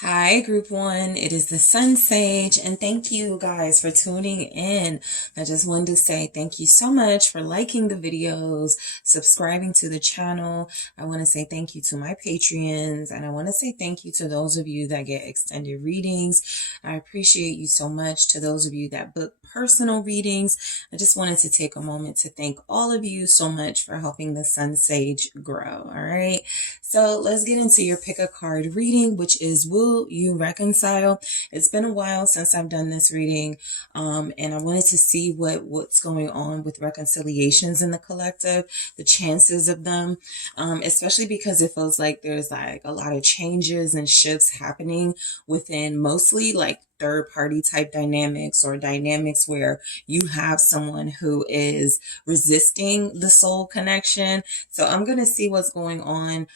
Hi, Group One. It is the SunSage, and thank you guys for tuning in. I just wanted to say thank you so much for liking the videos, subscribing to the channel. I want to say thank you to my Patreons, and I want to say thank you to those of you that get extended readings. I appreciate you so much. To those of you that book personal readings, I just wanted to take a moment to thank all of you so much for helping the SunSage grow. All right. So let's get into your pick a card reading, which is Will You Reconcile? It's been a while since I've done this reading, and I wanted to see what's going on with reconciliations in the collective, the chances of them, especially because it feels like there's like a lot of changes and shifts happening within mostly like third party type dynamics or dynamics where you have someone who is resisting the soul connection. So I'm going to see what's going on.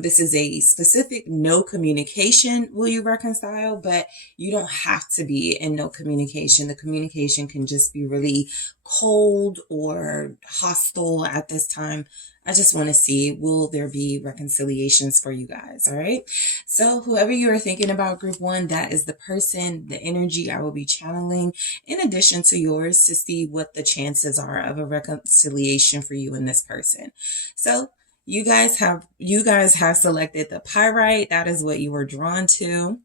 This is a specific no communication. Will you reconcile? But you don't have to be in no communication. The communication can just be really cold or hostile at this time. I just want to see, will there be reconciliations for you guys? All right. So whoever you are thinking about, Group One, that is the person, the energy I will be channeling in addition to yours to see what the chances are of a reconciliation for you and this person. So you guys have selected the pyrite. That is what you were drawn to.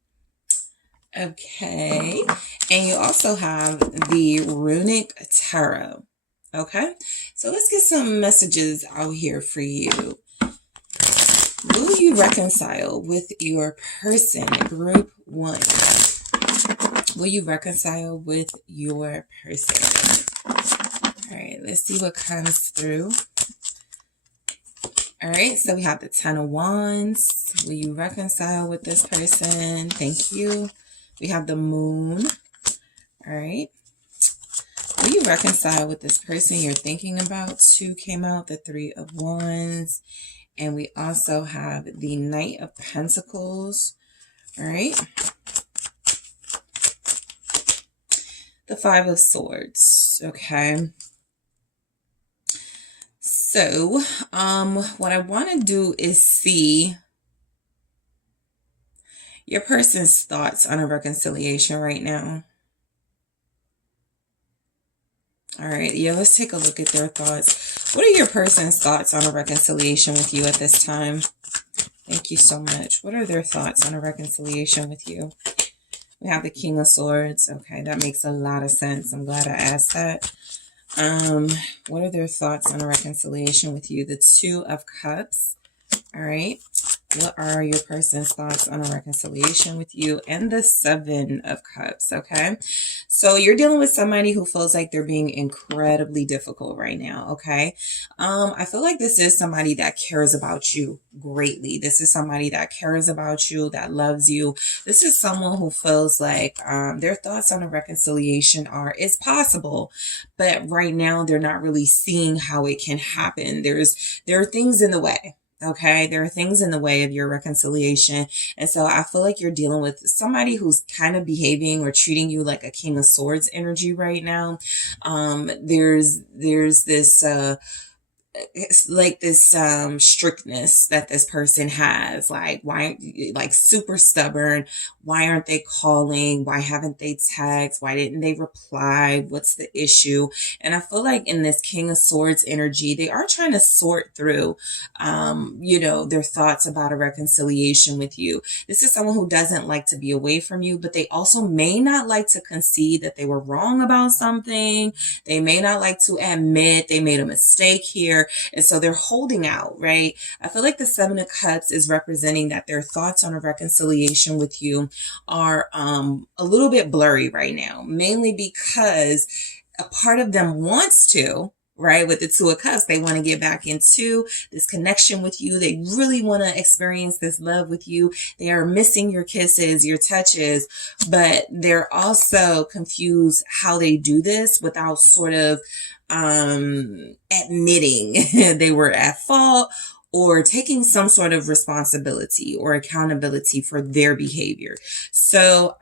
Okay. And you also have the runic tarot. Okay. So let's get some messages out here for you. Will you reconcile with your person, Group One? Will you reconcile with your person? All right. Let's see what comes through. All right, so we have the 10 of Wands. Will you reconcile with this person? Thank you. We have the Moon. All right. Will you reconcile with this person you're thinking about? 2 came out, the 3 of Wands. And we also have the Knight of Pentacles. All right. The 5 of Swords. Okay. So, what I want to do is see your person's thoughts on a reconciliation right now. All right, yeah, let's take a look at their thoughts. What are your person's thoughts on a reconciliation with you at this time? Thank you so much. What are their thoughts on a reconciliation with you? We have the King of Swords. Okay, that makes a lot of sense. I'm glad I asked that. What are their thoughts on a reconciliation with you? The 2 of Cups. All right. What are your person's thoughts on a reconciliation with you? And the 7 of Cups, okay? So you're dealing with somebody who feels like they're being incredibly difficult right now, okay? I feel like this is somebody that cares about you greatly. This is somebody that cares about you, that loves you. This is someone who feels like their thoughts on a reconciliation are, it's possible, but right now they're not really seeing how it can happen. There are things in the way. Okay, there are things in the way of your reconciliation. And so I feel like you're dealing with somebody who's kind of behaving or treating you like a King of Swords energy right now. There's this it's like this strictness that this person has, like why, like super stubborn. Why aren't they calling? Why haven't they texted? Why didn't they reply? What's the issue? And I feel like in this King of Swords energy, they are trying to sort through their thoughts about a reconciliation with you. This is someone who doesn't like to be away from you, but they also may not like to concede that they were wrong about something. They may not like to admit they made a mistake here. And so they're holding out, right? I feel like the 7 of Cups is representing that their thoughts on a reconciliation with you are a little bit blurry right now, mainly because a part of them wants to, right? With the 2 of Cups, they want to get back into this connection with you. They really want to experience this love with you. They are missing your kisses, your touches, but they're also confused how they do this without sort of admitting they were at fault or taking some sort of responsibility or accountability for their behavior. So,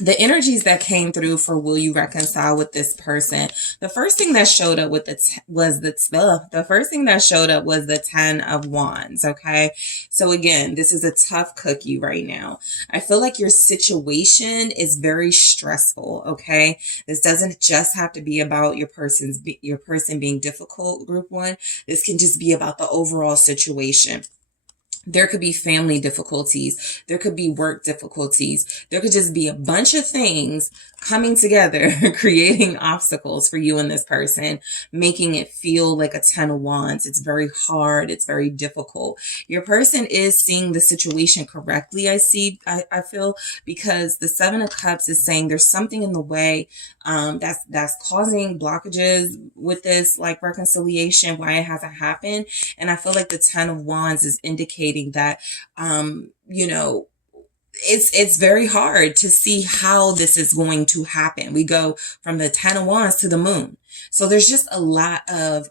the energies that came through for will you reconcile with this person, the first thing that showed up with the first thing that showed up was the 10 of Wands. Okay, so again, this is a tough cookie right now. I feel like your situation is very stressful. Okay, this doesn't just have to be about your person being difficult, group one. This can just be about the overall situation. There could be family difficulties. There could be work difficulties. There could just be a bunch of things coming together, creating obstacles for you and this person, making it feel like a 10 of Wands. It's very hard. It's very difficult. Your person is seeing the situation correctly. I feel, because the 7 of Cups is saying there's something in the way that's causing blockages with this, like, reconciliation, why it hasn't happened. And I feel like the 10 of Wands is indicating that, you know, it's very hard to see how this is going to happen. We go from the 10 of Wands to the Moon. So there's just a lot of,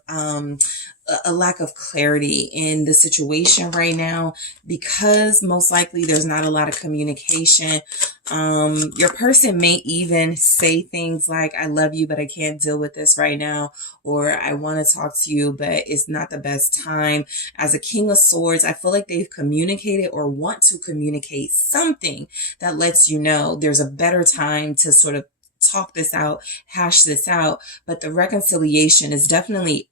a lack of clarity in the situation right now, because most likely there's not a lot of communication. Your person may even say things like, I love you, but I can't deal with this right now. Or I want to talk to you, but it's not the best time. As a King of Swords, I feel like they've communicated or want to communicate something that lets you know there's a better time to sort of talk this out, hash this out. But the reconciliation is definitely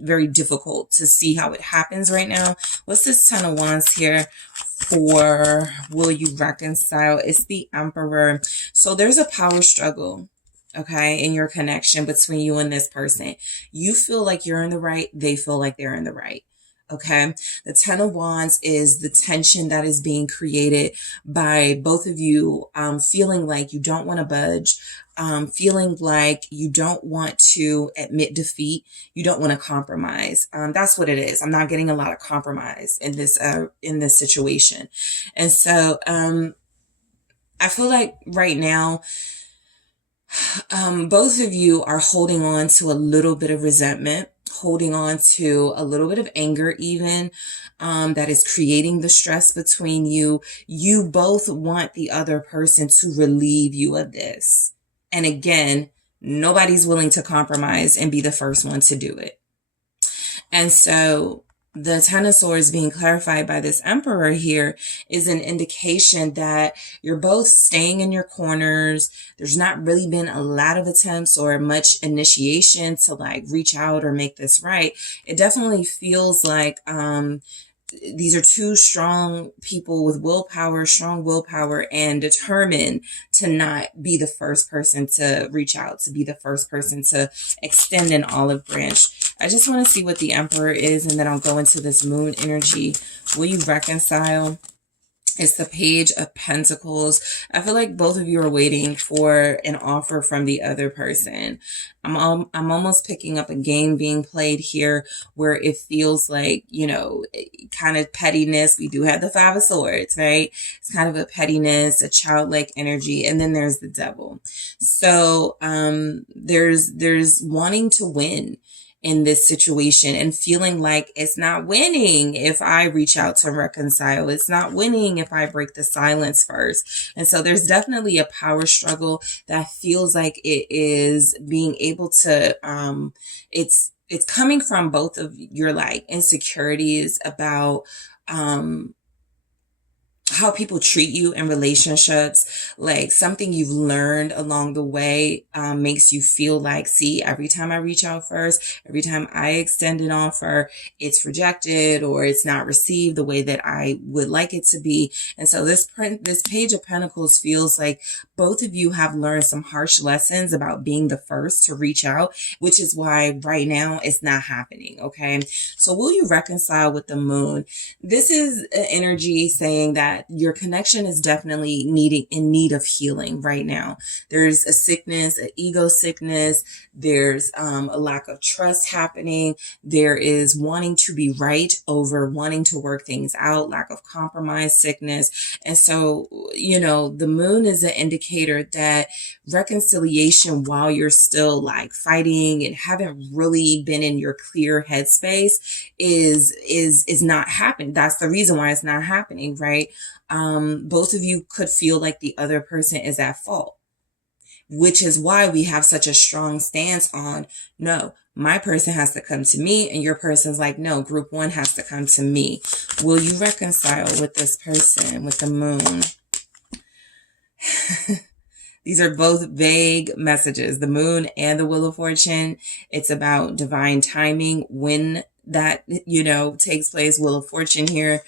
very difficult to see how it happens right now. What's this 10 of Wands here for will you reconcile? It's the Emperor. So there's a power struggle, okay, in your connection between you and this person. You feel like you're in the right. They feel like they're in the right. Okay. The 10 of Wands is the tension that is being created by both of you, feeling like you don't want to budge, feeling like you don't want to admit defeat. You don't want to compromise. That's what it is. I'm not getting a lot of compromise in this situation. And so, I feel like right now, both of you are holding on to a little bit of resentment, holding on to a little bit of anger even, that is creating the stress between you. You both want the other person to relieve you of this. And again, nobody's willing to compromise and be the first one to do it. And so the 10 of Swords being clarified by this Emperor here is an indication that you're both staying in your corners. There's not really been a lot of attempts or much initiation to, like, reach out or make this right. It definitely feels like these are two strong people with strong willpower, and determined to not be the first person to reach out, to be the first person to extend an olive branch. I just want to see what the Emperor is, and then I'll go into this Moon energy. Will you reconcile? It's the Page of Pentacles. I feel like both of you are waiting for an offer from the other person. I'm almost picking up a game being played here where it feels like, you know, kind of pettiness. We do have the 5 of Swords, right? It's kind of a pettiness, a childlike energy. And then there's the Devil. So, there's wanting to win in this situation and feeling like it's not winning if I reach out to reconcile. It's not winning if I break the silence first. And so there's definitely a power struggle that feels like it is being able to, it's coming from both of your, like, insecurities about, how people treat you in relationships, like something you've learned along the way, makes you feel like, see, every time I reach out first, every time I extend an offer, it's rejected or it's not received the way that I would like it to be. And so this Page of Pentacles feels like both of you have learned some harsh lessons about being the first to reach out, which is why right now it's not happening. Okay. So will you reconcile with the Moon? This is an energy saying that your connection is definitely in need of healing right now. There's a sickness, an ego sickness. There's a lack of trust happening. There is wanting to be right over wanting to work things out, lack of compromise, sickness. And so, you know, the Moon is an indicator that reconciliation, while you're still, like, fighting and haven't really been in your clear headspace, is not happening. That's the reason why it's not happening, right? both of you could feel like the other person is at fault, which is why we have such a strong stance on, no, my person has to come to me, and your person's like, no, group one has to come to me. Will you reconcile with this person, with the moon? These are both vague messages, the moon and the wheel of fortune. It's about divine timing when that, takes place. Wheel of fortune here.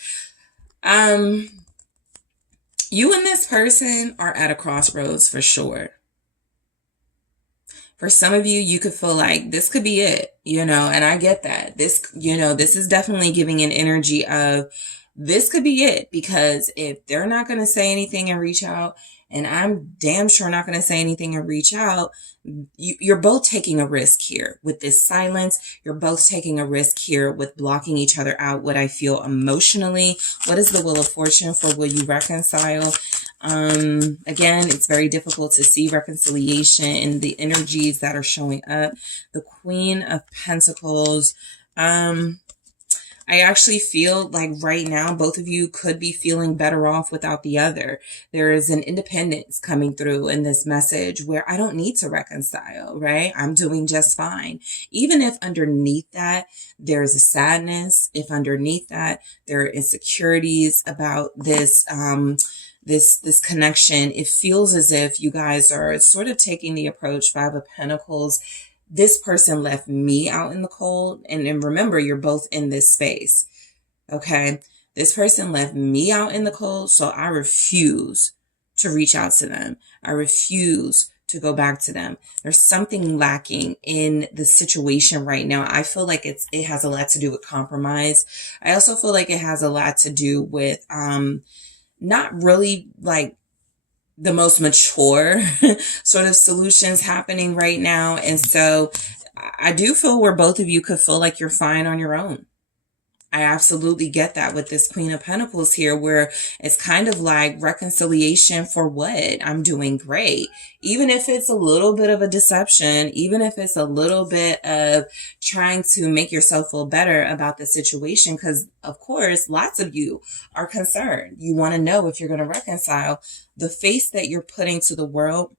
You and this person are at a crossroads for sure. For some of you, you could feel like this could be it, and I get that. This is definitely giving an energy of this could be it, because if they're not going to say anything and reach out, and I'm damn sure not going to say anything and reach out, you're both taking a risk here with this silence. You're both taking a risk here with blocking each other out. What I feel emotionally. What is the wheel of fortune for will you reconcile? Again, it's very difficult to see reconciliation in the energies that are showing up. The Queen of Pentacles. I actually feel like right now, both of you could be feeling better off without the other. There is an independence coming through in this message where I don't need to reconcile, right? I'm doing just fine. Even if underneath that, there's a sadness, if underneath that, there are insecurities about this, this connection, it feels as if you guys are sort of taking the approach, Five of Pentacles. This person left me out in the cold. And remember, you're both in this space. Okay. This person left me out in the cold. So I refuse to reach out to them. I refuse to go back to them. There's something lacking in the situation right now. I feel like it has a lot to do with compromise. I also feel like it has a lot to do with, not really like the most mature sort of solutions happening right now. And so I do feel where both of you could feel like you're fine on your own. I absolutely get that with this Queen of Pentacles here, where it's kind of like reconciliation for what? I'm doing great. Even if it's a little bit of a deception, even if it's a little bit of trying to make yourself feel better about the situation, because of course, lots of you are concerned. You want to know if you're going to reconcile. The face that you're putting to the world,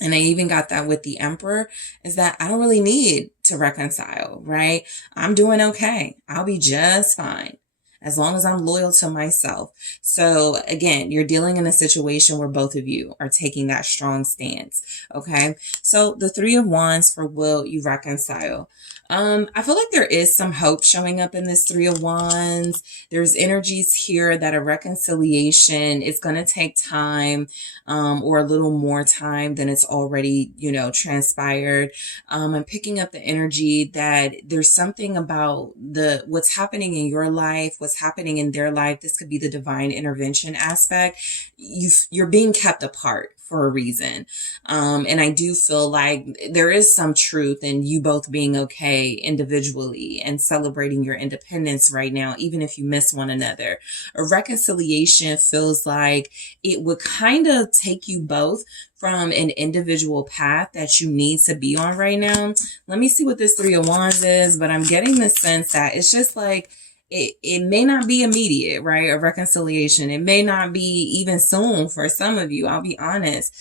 and I even got that with the Emperor, is that I don't really need to reconcile, right? I'm doing okay. I'll be just fine as long as I'm loyal to myself. So again, you're dealing in a situation where both of you are taking that strong stance. Okay. So the Three of Wands for will you reconcile? I feel like there is some hope showing up in this Three of Wands. There's energies here that a reconciliation is going to take time, or a little more time than it's already, transpired. I'm picking up the energy that there's something about what's happening in your life, what's happening in their life. This could be the divine intervention aspect. You're being kept apart for a reason. And I do feel like there is some truth in you both being okay individually and celebrating your independence right now, even if you miss one another. A reconciliation feels like it would kind of take you both from an individual path that you need to be on right now. Let me see what this Three of Wands is, but I'm getting the sense that it's just like, it may not be immediate, right? A reconciliation. It may not be even soon for some of you. I'll be honest.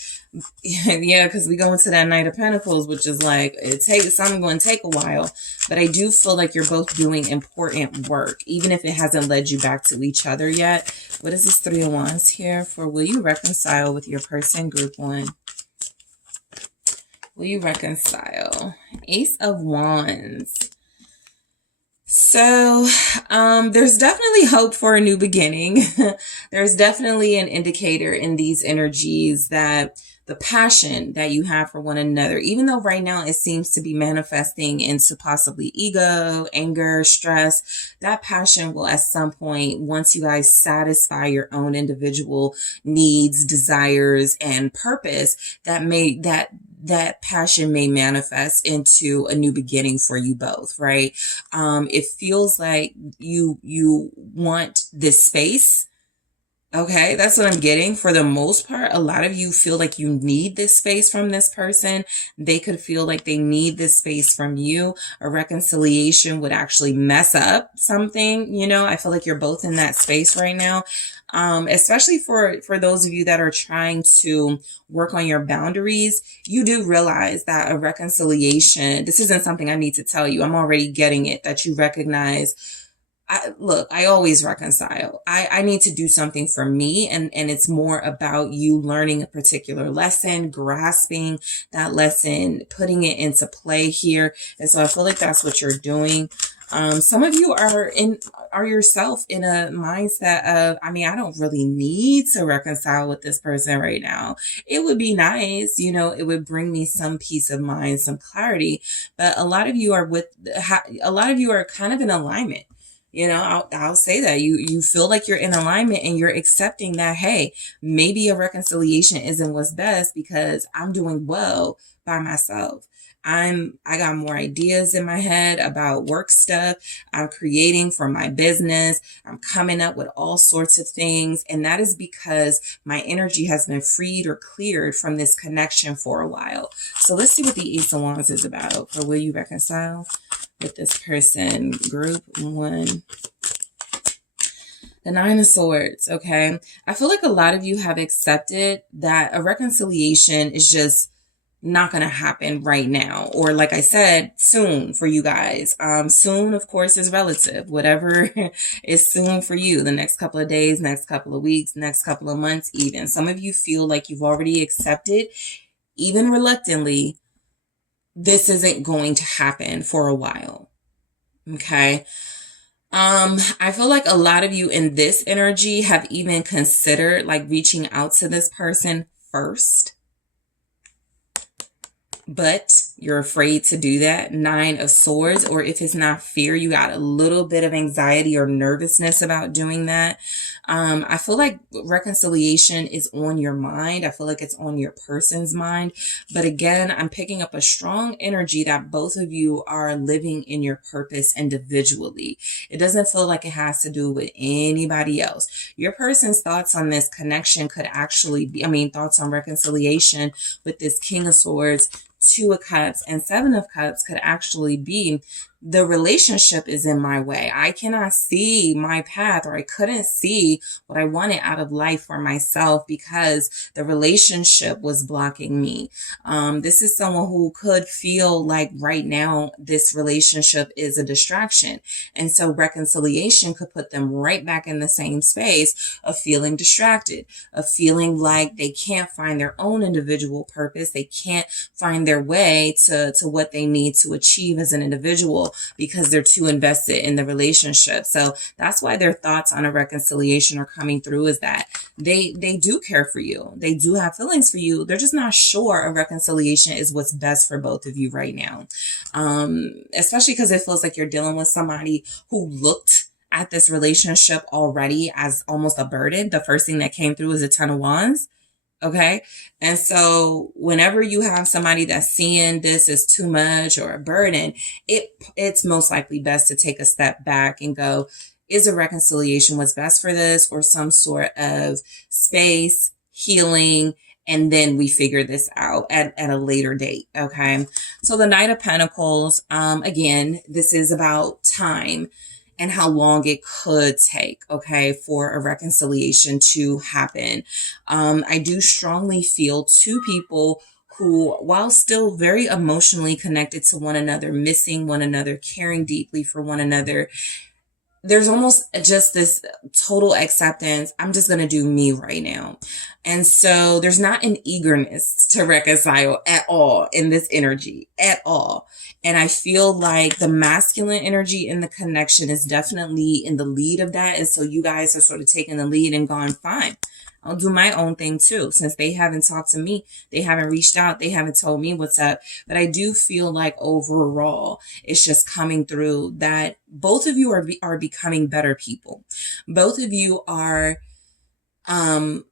Yeah, because we go into that Knight of Pentacles, which is like, some going to take a while. But I do feel like you're both doing important work, even if it hasn't led you back to each other yet. What is this Three of Wands here for? Will you reconcile with your person, group one? Will you reconcile? Ace of Wands. So, there's definitely hope for a new beginning. There's definitely an indicator in these energies that the passion that you have for one another, even though right now it seems to be manifesting into possibly ego, anger, stress, that passion will at some point, once you guys satisfy your own individual needs, desires, and purpose, that passion may manifest into a new beginning for you both, right? It feels like you want this space Okay, that's what I'm getting. For the most part, a lot of you feel like you need this space from this person. They could feel like they need this space from you. A reconciliation would actually mess up something, you know? I feel like you're both in that space right now. Especially for those of you that are trying to work on your boundaries, you do realize that a reconciliation, this isn't something I need to tell you. I'm already getting it, that you recognize I always reconcile. I need to do something for me. And it's more about you learning a particular lesson, grasping that lesson, putting it into play here. And so I feel like that's what you're doing. Some of you are yourself in a mindset of, I mean, I don't really need to reconcile with this person right now. It would be nice, you know, it would bring me some peace of mind, some clarity. But a lot of you are kind of in alignment. You know, I'll say that you feel like you're in alignment and you're accepting that, hey, maybe a reconciliation isn't what's best because I'm doing well by myself. I got more ideas in my head about work stuff. I'm creating for my business. I'm coming up with all sorts of things. And that is because my energy has been freed or cleared from this connection for a while. So let's see what the Ace of Wands is about for Will You Reconcile with this person. Group 1. The Nine of Swords, okay? I feel like a lot of you have accepted that a reconciliation is just not going to happen right now. Or like I said, soon for you guys. Soon, of course, is relative. Whatever is soon for you. The next couple of days, next couple of weeks, next couple of months even. Some of you feel like you've already accepted, even reluctantly, this isn't going to happen for a while. Okay. I feel like a lot of you in this energy have even considered like reaching out to this person first, but you're afraid to do that. 9 of Swords, or if it's not fear, you got a little bit of anxiety or nervousness about doing that. I feel like reconciliation is on your mind. I feel like it's on your person's mind. But again, I'm picking up a strong energy that both of you are living in your purpose individually. It doesn't feel like it has to do with anybody else. Your person's thoughts on this connection could actually be, thoughts on reconciliation with this King of Swords, 2 of Cups, and 7 of Cups could actually be, the relationship is in my way. I cannot see my path, or I couldn't see what I wanted out of life for myself because the relationship was blocking me. This is someone who could feel like right now this relationship is a distraction. And so reconciliation could put them right back in the same space of feeling distracted, of feeling like they can't find their own individual purpose. They can't find their way to what they need to achieve as an individual because they're too invested in the relationship. So that's why their thoughts on a reconciliation are coming through, is that they do care for you. They do have feelings for you. They're just not sure a reconciliation is what's best for both of you right now. Especially because it feels like you're dealing with somebody who looked at this relationship already as almost a burden. The first thing that came through is a 10 of Wands. Okay. And so whenever you have somebody that's seeing this as too much or a burden, it's most likely best to take a step back and go, is a reconciliation what's best for this, or some sort of space, healing, and then we figure this out at a later date. Okay. So the Knight of Pentacles, again, this is about time and how long it could take, okay, for a reconciliation to happen. I do strongly feel 2 people who, while still very emotionally connected to one another, missing one another, caring deeply for one another, there's almost just this total acceptance. I'm just going to do me right now. And so there's not an eagerness to reconcile at all in this energy, at all. And I feel like the masculine energy in the connection is definitely in the lead of that. And so you guys are sort of taking the lead and gone, fine, I'll do my own thing too. Since they haven't talked to me, they haven't reached out, they haven't told me what's up. But I do feel like overall, it's just coming through that both of you are becoming better people. Both of you are on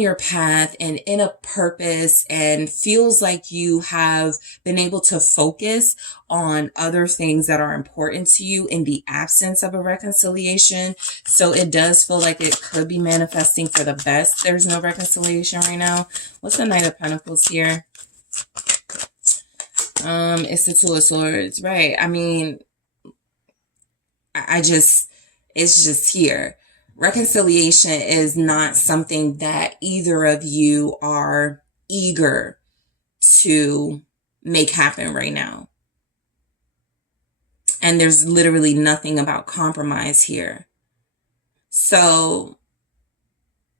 your path and in a purpose, and feels like you have been able to focus on other things that are important to you in the absence of a reconciliation. So it does feel like it could be manifesting for the best. There's no reconciliation right now. What's the Knight of Pentacles here? It's the Two of Swords, right? I mean, it's just here. Reconciliation is not something that either of you are eager to make happen right now. And there's literally nothing about compromise here. So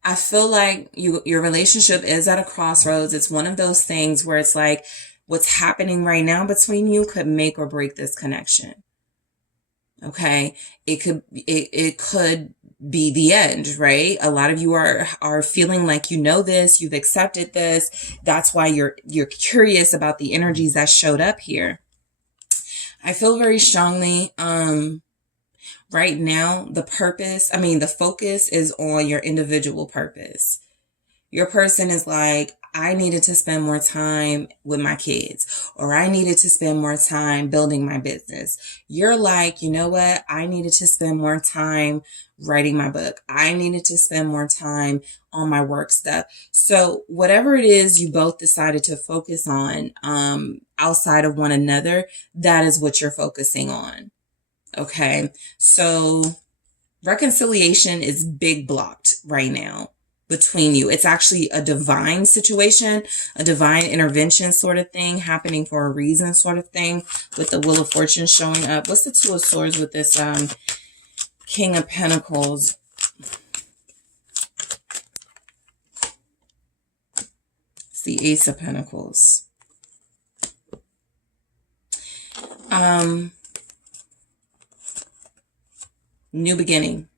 I feel like your relationship is at a crossroads. It's one of those things where it's like what's happening right now between you could make or break this connection. Okay. It could be the end, right? A lot of you are feeling like you know this, you've accepted this. That's why you're curious about the energies that showed up here. I feel very strongly right now the focus is on your individual purpose. Your person is like, I needed to spend more time with my kids, or I needed to spend more time building my business. You're like, you know what? I needed to spend more time writing my book. I needed to spend more time on my work stuff. So whatever it is you both decided to focus on, outside of one another, that is what you're focusing on. Okay. So reconciliation is big blocked right now between you. It's actually a divine situation, a divine intervention sort of thing happening for a reason sort of thing, with the Wheel of Fortune showing up. What's the Two of Swords with this King of Pentacles? It's the Ace of Pentacles. New beginning.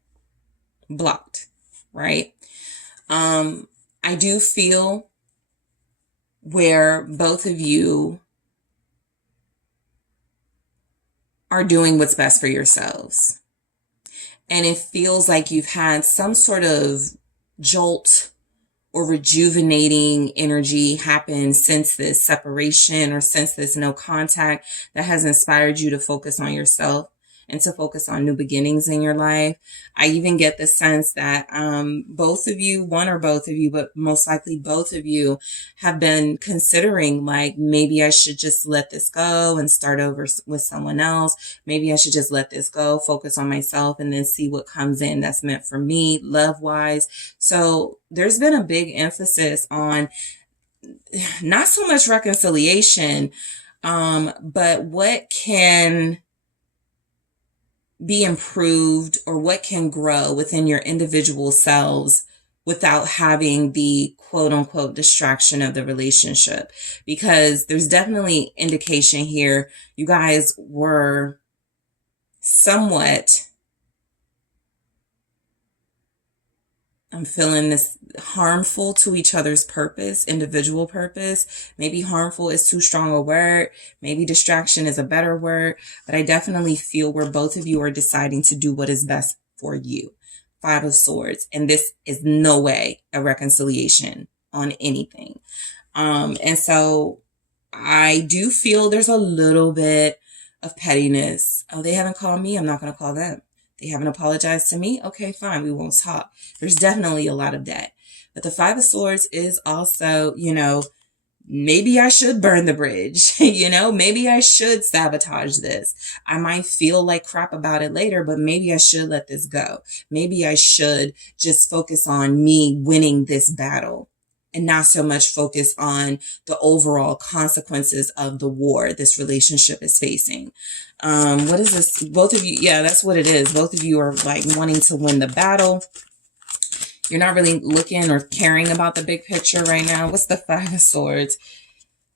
Blocked, right? I do feel where both of you are doing what's best for yourselves. And it feels like you've had some sort of jolt or rejuvenating energy happen since this separation or since this no contact that has inspired you to focus on yourself and to focus on new beginnings in your life. I even get the sense that both of you, one or both of you, but most likely both of you, have been considering like, maybe I should just let this go and start over with someone else. Maybe I should just let this go, focus on myself, and then see what comes in that's meant for me, love-wise. So there's been a big emphasis on not so much reconciliation, but what can be improved or what can grow within your individual selves without having the quote unquote distraction of the relationship. Because there's definitely indication here you guys were somewhat, I'm feeling this, harmful to each other's purpose, individual purpose. Maybe harmful is too strong a word. Maybe distraction is a better word. But I definitely feel where both of you are deciding to do what is best for you. Five of Swords. And this is no way a reconciliation on anything. And so I do feel there's a little bit of pettiness. Oh, they haven't called me. I'm not going to call them. They haven't apologized to me. Okay, fine. We won't talk. There's definitely a lot of that. But the Five of Swords is also, maybe I should burn the bridge. Maybe I should sabotage this. I might feel like crap about it later, but maybe I should let this go. Maybe I should just focus on me winning this battle and not so much focus on the overall consequences of the war this relationship is facing. What is this? Both of you, yeah, that's what it is. Both of you are like wanting to win the battle. You're not really looking or caring about the big picture right now. What's the Five of Swords?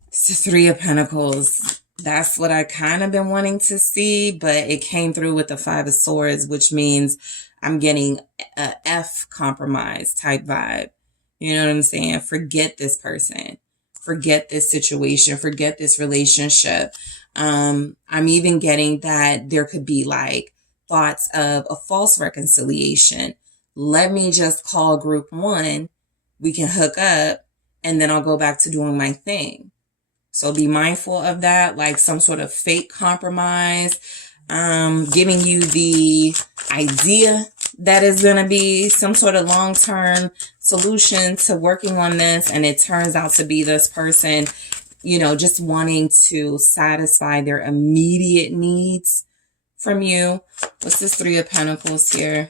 It's the Three of Pentacles. That's what I kind of been wanting to see, but it came through with the Five of Swords, which means I'm getting a F compromise type vibe. You know what I'm saying? Forget this person. Forget this situation. Forget this relationship. I'm even getting that there could be like thoughts of a false reconciliation. let me just call group one. We can hook up and then I'll go back to doing my thing. So be mindful of that, like some sort of fake compromise, giving you the idea that is going to be some sort of long-term solution to working on this. And it turns out to be this person, you know, just wanting to satisfy their immediate needs from you. What's this Three of Pentacles here?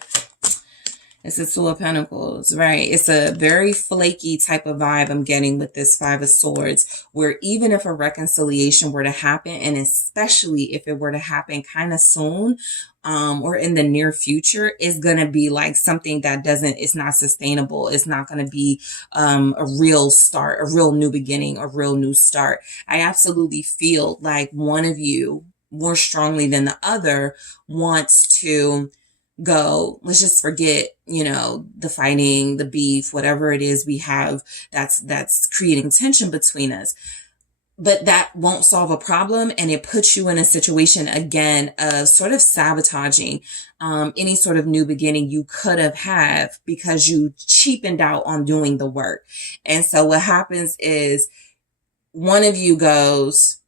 It's a Two of Pentacles, right? It's a very flaky type of vibe I'm getting with this Five of Swords, where even if a reconciliation were to happen, and especially if it were to happen kind of soon, or in the near future, is going to be like something that it's not sustainable. It's not going to be a real start, a real new beginning, a real new start. I absolutely feel like one of you, more strongly than the other, wants to go, let's just forget, you know, the fighting, the beef, whatever it is we have that's creating tension between us. But that won't solve a problem, and it puts you in a situation again of sort of sabotaging any sort of new beginning you could have had because you cheapened out on doing the work. And so what happens is one of you goes,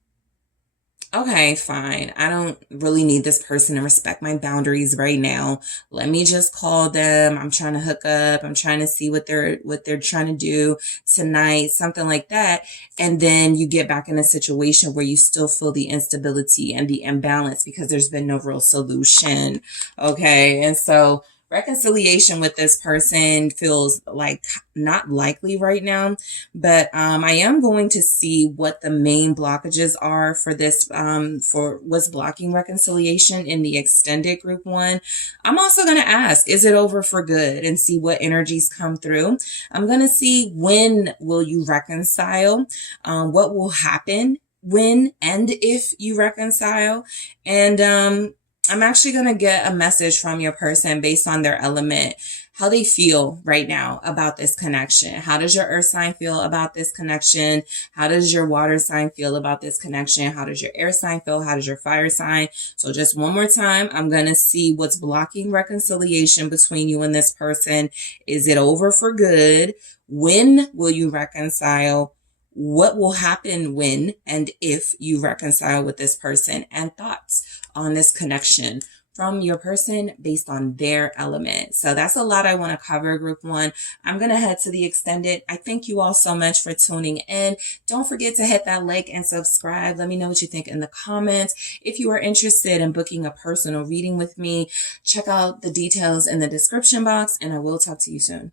okay, fine. I don't really need this person to respect my boundaries right now. Let me just call them. I'm trying to hook up. I'm trying to see what they're trying to do tonight, something like that. And then you get back in a situation where you still feel the instability and the imbalance because there's been no real solution. Okay. And so reconciliation with this person feels like not likely right now, but I am going to see what the main blockages are for this, for what's blocking reconciliation in the extended group one. I'm also going to ask, is it over for good, and see what energies come through. I'm going to see, when will you reconcile? What will happen when and if you reconcile? And I'm actually going to get a message from your person based on their element, how they feel right now about this connection. How does your earth sign feel about this connection? How does your water sign feel about this connection? How does your air sign feel? How does your fire sign? So just one more time, I'm going to see what's blocking reconciliation between you and this person. Is it over for good? When will you reconcile? What will happen when and if you reconcile with this person? And thoughts on this connection from your person based on their element. So that's a lot I want to cover, group one. I'm going to head to the extended. I thank you all so much for tuning in. Don't forget to hit that like and subscribe. Let me know what you think in the comments. If you are interested in booking a personal reading with me, check out the details in the description box, and I will talk to you soon.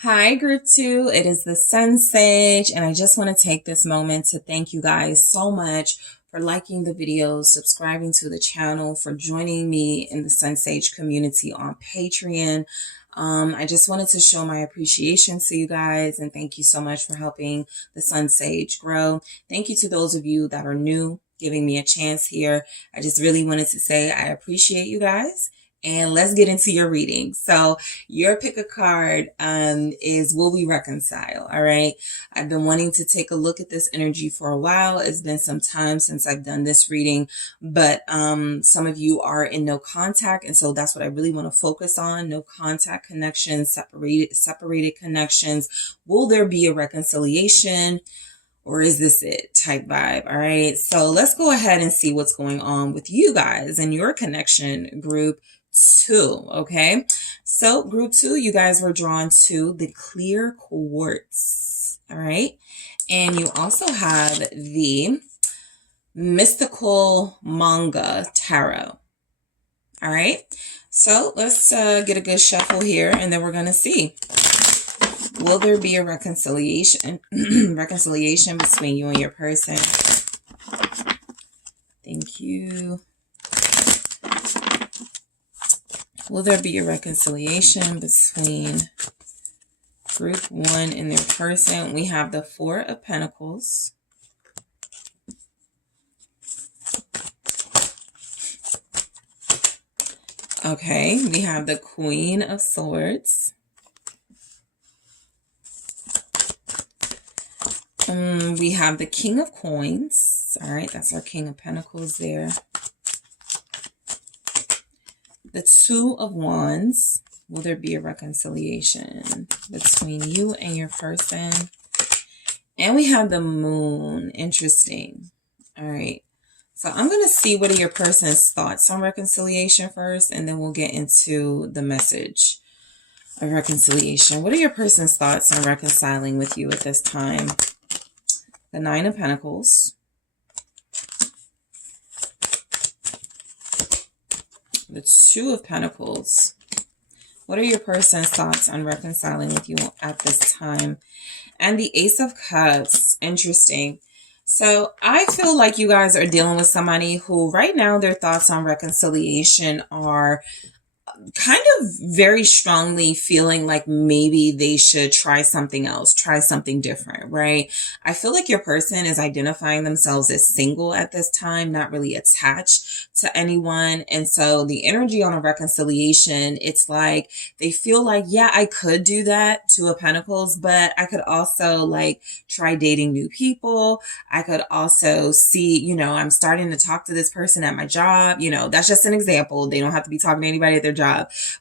Hi, group two. It is the SunSage, and I just want to take this moment to thank you guys so much for liking the videos, subscribing to the channel, for joining me in the SunSage community on Patreon. I just wanted to show my appreciation to you guys, and thank you so much for helping the SunSage grow. Thank you to those of you that are new, giving me a chance here. I just really wanted to say I appreciate you guys. And let's get into your reading. So your pick a card is Will We Reconcile? All right. I've been wanting to take a look at this energy for a while. It's been some time since I've done this reading, but some of you are in no contact. And so that's what I really want to focus on. No contact connections, separated connections. Will there be a reconciliation? Or is this it type vibe? All right. So let's go ahead and see what's going on with you guys and your connection, group two. Okay. So group two, you guys were drawn to the clear quartz. All right. And you also have the mystical manga tarot. All right. So let's get a good shuffle here, and then we're going to see. Will there be a reconciliation between you and your person? Thank you. Will there be a reconciliation between group one and their person? We have the Four of Pentacles. Okay, we have the Queen of Swords. We have the King of Coins. All right, that's our King of Pentacles there. The Two of Wands. Will there be a reconciliation between you and your person? And we have the moon. Interesting. All right. So I'm going to see what are your person's thoughts on reconciliation first, and then we'll get into the message of reconciliation. What are your person's thoughts on reconciling with you at this time? The Nine of Pentacles. The Two of Pentacles. What are your person's thoughts on reconciling with you at this time? And the Ace of Cups. Interesting. So I feel like you guys are dealing with somebody who right now their thoughts on reconciliation are kind of very strongly feeling like maybe they should try something else, try something different, right? I feel like your person is identifying themselves as single at this time, not really attached to anyone. And so the energy on a reconciliation, it's like they feel like, yeah, I could do that, Two of Pentacles, but I could also like try dating new people. I could also see, you know, I'm starting to talk to this person at my job. You know, that's just an example. They don't have to be talking to anybody at their job.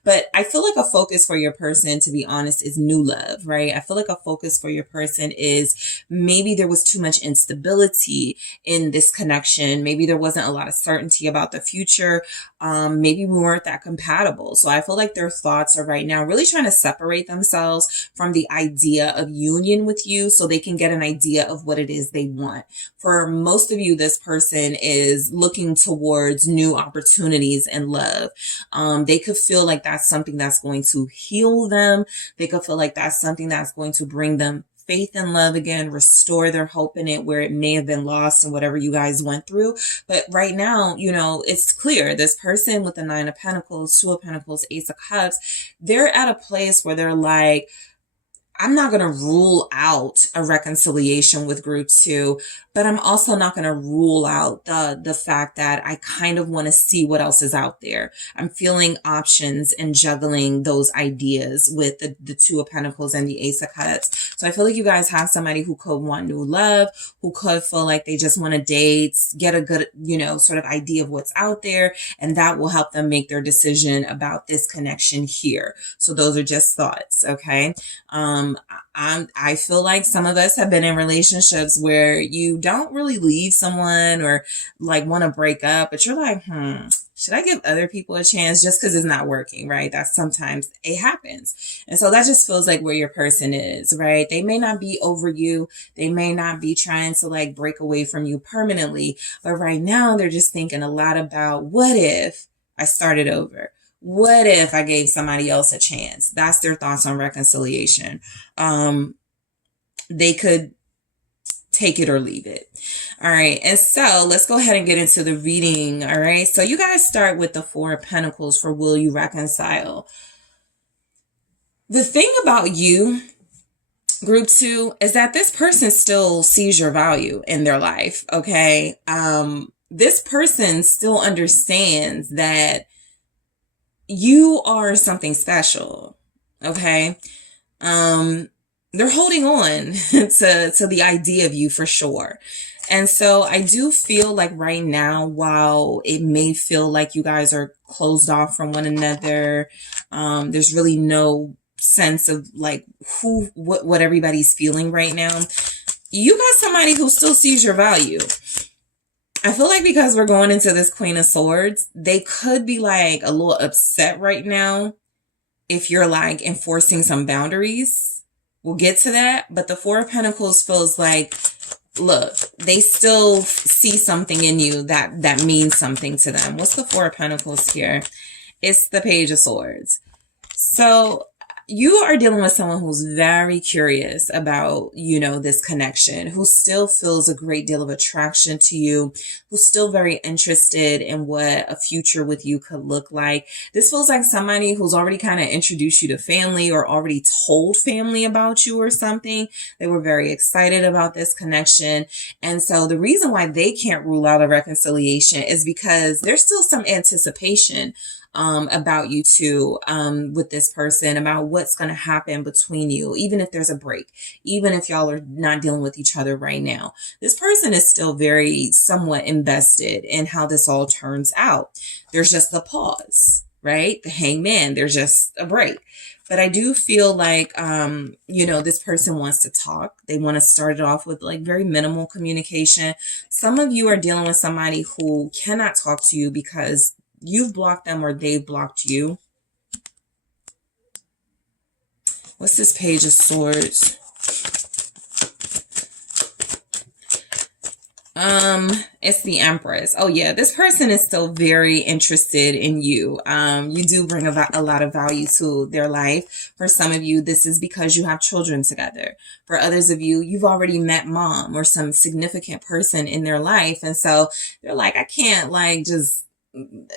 But I feel like a focus for your person, to be honest, is new love, right? I feel like a focus for your person is maybe there was too much instability in this connection. Maybe there wasn't a lot of certainty about the future. Maybe we weren't that compatible. So I feel like their thoughts are right now really trying to separate themselves from the idea of union with you so they can get an idea of what it is they want. For most of you, this person is looking towards new opportunities in love. They could feel like that's something that's going to heal them. They could feel like that's something that's going to bring them faith in love again, restore their hope in it where it may have been lost in whatever you guys went through. But right now, you know, it's clear this person with the Nine of Pentacles, Two of Pentacles, Ace of Cups, they're at a place where they're like, I'm not going to rule out a reconciliation with group 2, but I'm also not going to rule out the fact that I kind of want to see what else is out there. I'm feeling options and juggling those ideas with the Two of Pentacles and the Ace of Cups. So I feel like you guys have somebody who could want new love, who could feel like they just want to date, get a good, you know, sort of idea of what's out there, and that will help them make their decision about this connection here. So those are just thoughts, okay? I feel like some of us have been in relationships where you don't really leave someone or like want to break up, but you're like, should I give other people a chance just because it's not working, right? That sometimes it happens. And so that just feels like where your person is, right? They may not be over you. They may not be trying to like break away from you permanently, but right now they're just thinking a lot about what if I started over? What if I gave somebody else a chance? That's their thoughts on reconciliation. They could take it or leave it. All right. And so let's go ahead and get into the reading. All right. So you guys start with the Four of Pentacles for will you reconcile? The thing about you, group 2, is that this person still sees your value in their life. Okay. This person still understands that you are something special. Okay. They're holding on to the idea of you for sure. And so I do feel like right now, while it may feel like you guys are closed off from one another, there's really no sense of like what everybody's feeling right now. You got somebody who still sees your value. I feel like because we're going into this Queen of Swords, they could be like a little upset right now if you're like enforcing some boundaries. We'll get to that. But the Four of Pentacles feels like, look, they still see something in you that means something to them. What's the Four of Pentacles here? It's the Page of Swords. So you are dealing with someone who's very curious about, you know, this connection, who still feels a great deal of attraction to you, who's still very interested in what a future with you could look like. This feels like somebody who's already kind of introduced you to family or already told family about you or something. They were very excited about this connection. And so the reason why they can't rule out a reconciliation is because there's still some anticipation about you two, with this person, about what's going to happen between you, even if there's a break, even if y'all are not dealing with each other right now. This person is still very somewhat invested in how this all turns out. There's just the pause, right? The Hangman, there's just a break. But I do feel like, you know, this person wants to talk. They want to start it off with like very minimal communication. Some of you are dealing with somebody who cannot talk to you because you've blocked them or they've blocked you. What's this Page of Swords? It's the Empress. Oh yeah, this person is still very interested in you. You do bring a lot of value to their life. For some of you, this is because you have children together. For others of you, you've already met mom or some significant person in their life. And so they're like, I can't like just,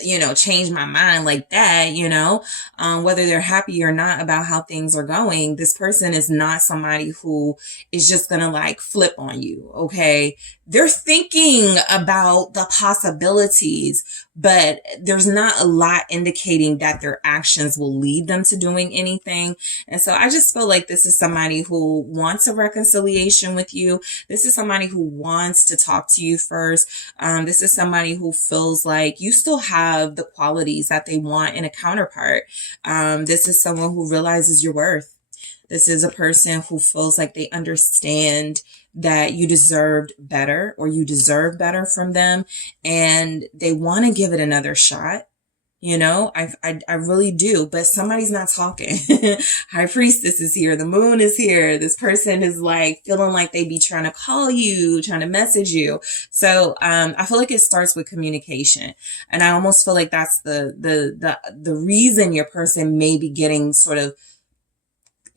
you know, change my mind like that, you know, whether they're happy or not about how things are going. This person is not somebody who is just going to like flip on you. Okay. They're thinking about the possibilities, but there's not a lot indicating that their actions will lead them to doing anything. And so I just feel like this is somebody who wants a reconciliation with you. This is somebody who wants to talk to you first. This is somebody who feels like you still have the qualities that they want in a counterpart. This is someone who realizes your worth. This is a person who feels like they understand that you deserved better or you deserve better from them, and they want to give it another shot. You know, I really do, but somebody's not talking. High Priestess is here. The Moon is here. This person is like feeling like they be trying to call you, trying to message you. So, I feel like it starts with communication. And I almost feel like that's the reason your person may be getting sort of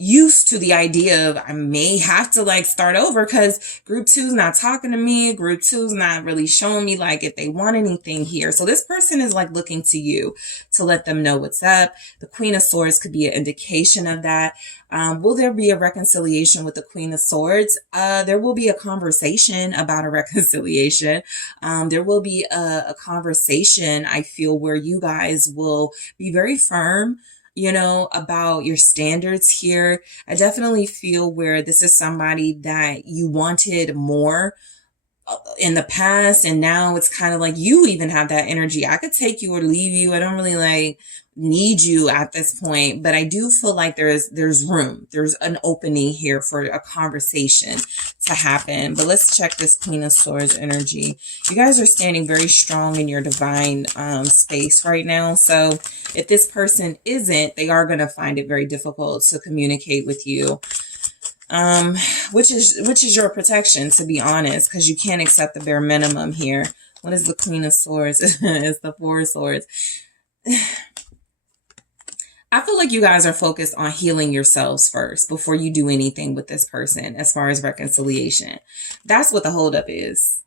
used to the idea of I may have to like start over because group 2's not talking to me. Group 2's not really showing me like if they want anything here. So this person is like looking to you to let them know what's up. The Queen of Swords could be an indication of that. Will there be a reconciliation with the Queen of Swords? There will be a conversation about a reconciliation. There will be a conversation, I feel, where you guys will be very firm, you know, about your standards here. I definitely feel where this is somebody that you wanted more in the past, and now it's kind of like you even have that energy. I could take you or leave you. I don't really like need you at this point, but I do feel like there's room. There's an opening here for a conversation to happen. But let's check this Queen of Swords energy. You guys are standing very strong in your divine space right now. So if this person isn't, they are going to find it very difficult to communicate with you. Which is your protection, to be honest, because you can't accept the bare minimum here. What is the Queen of Swords? It's the Four of Swords. I feel like you guys are focused on healing yourselves first before you do anything with this person as far as reconciliation. That's what the holdup is.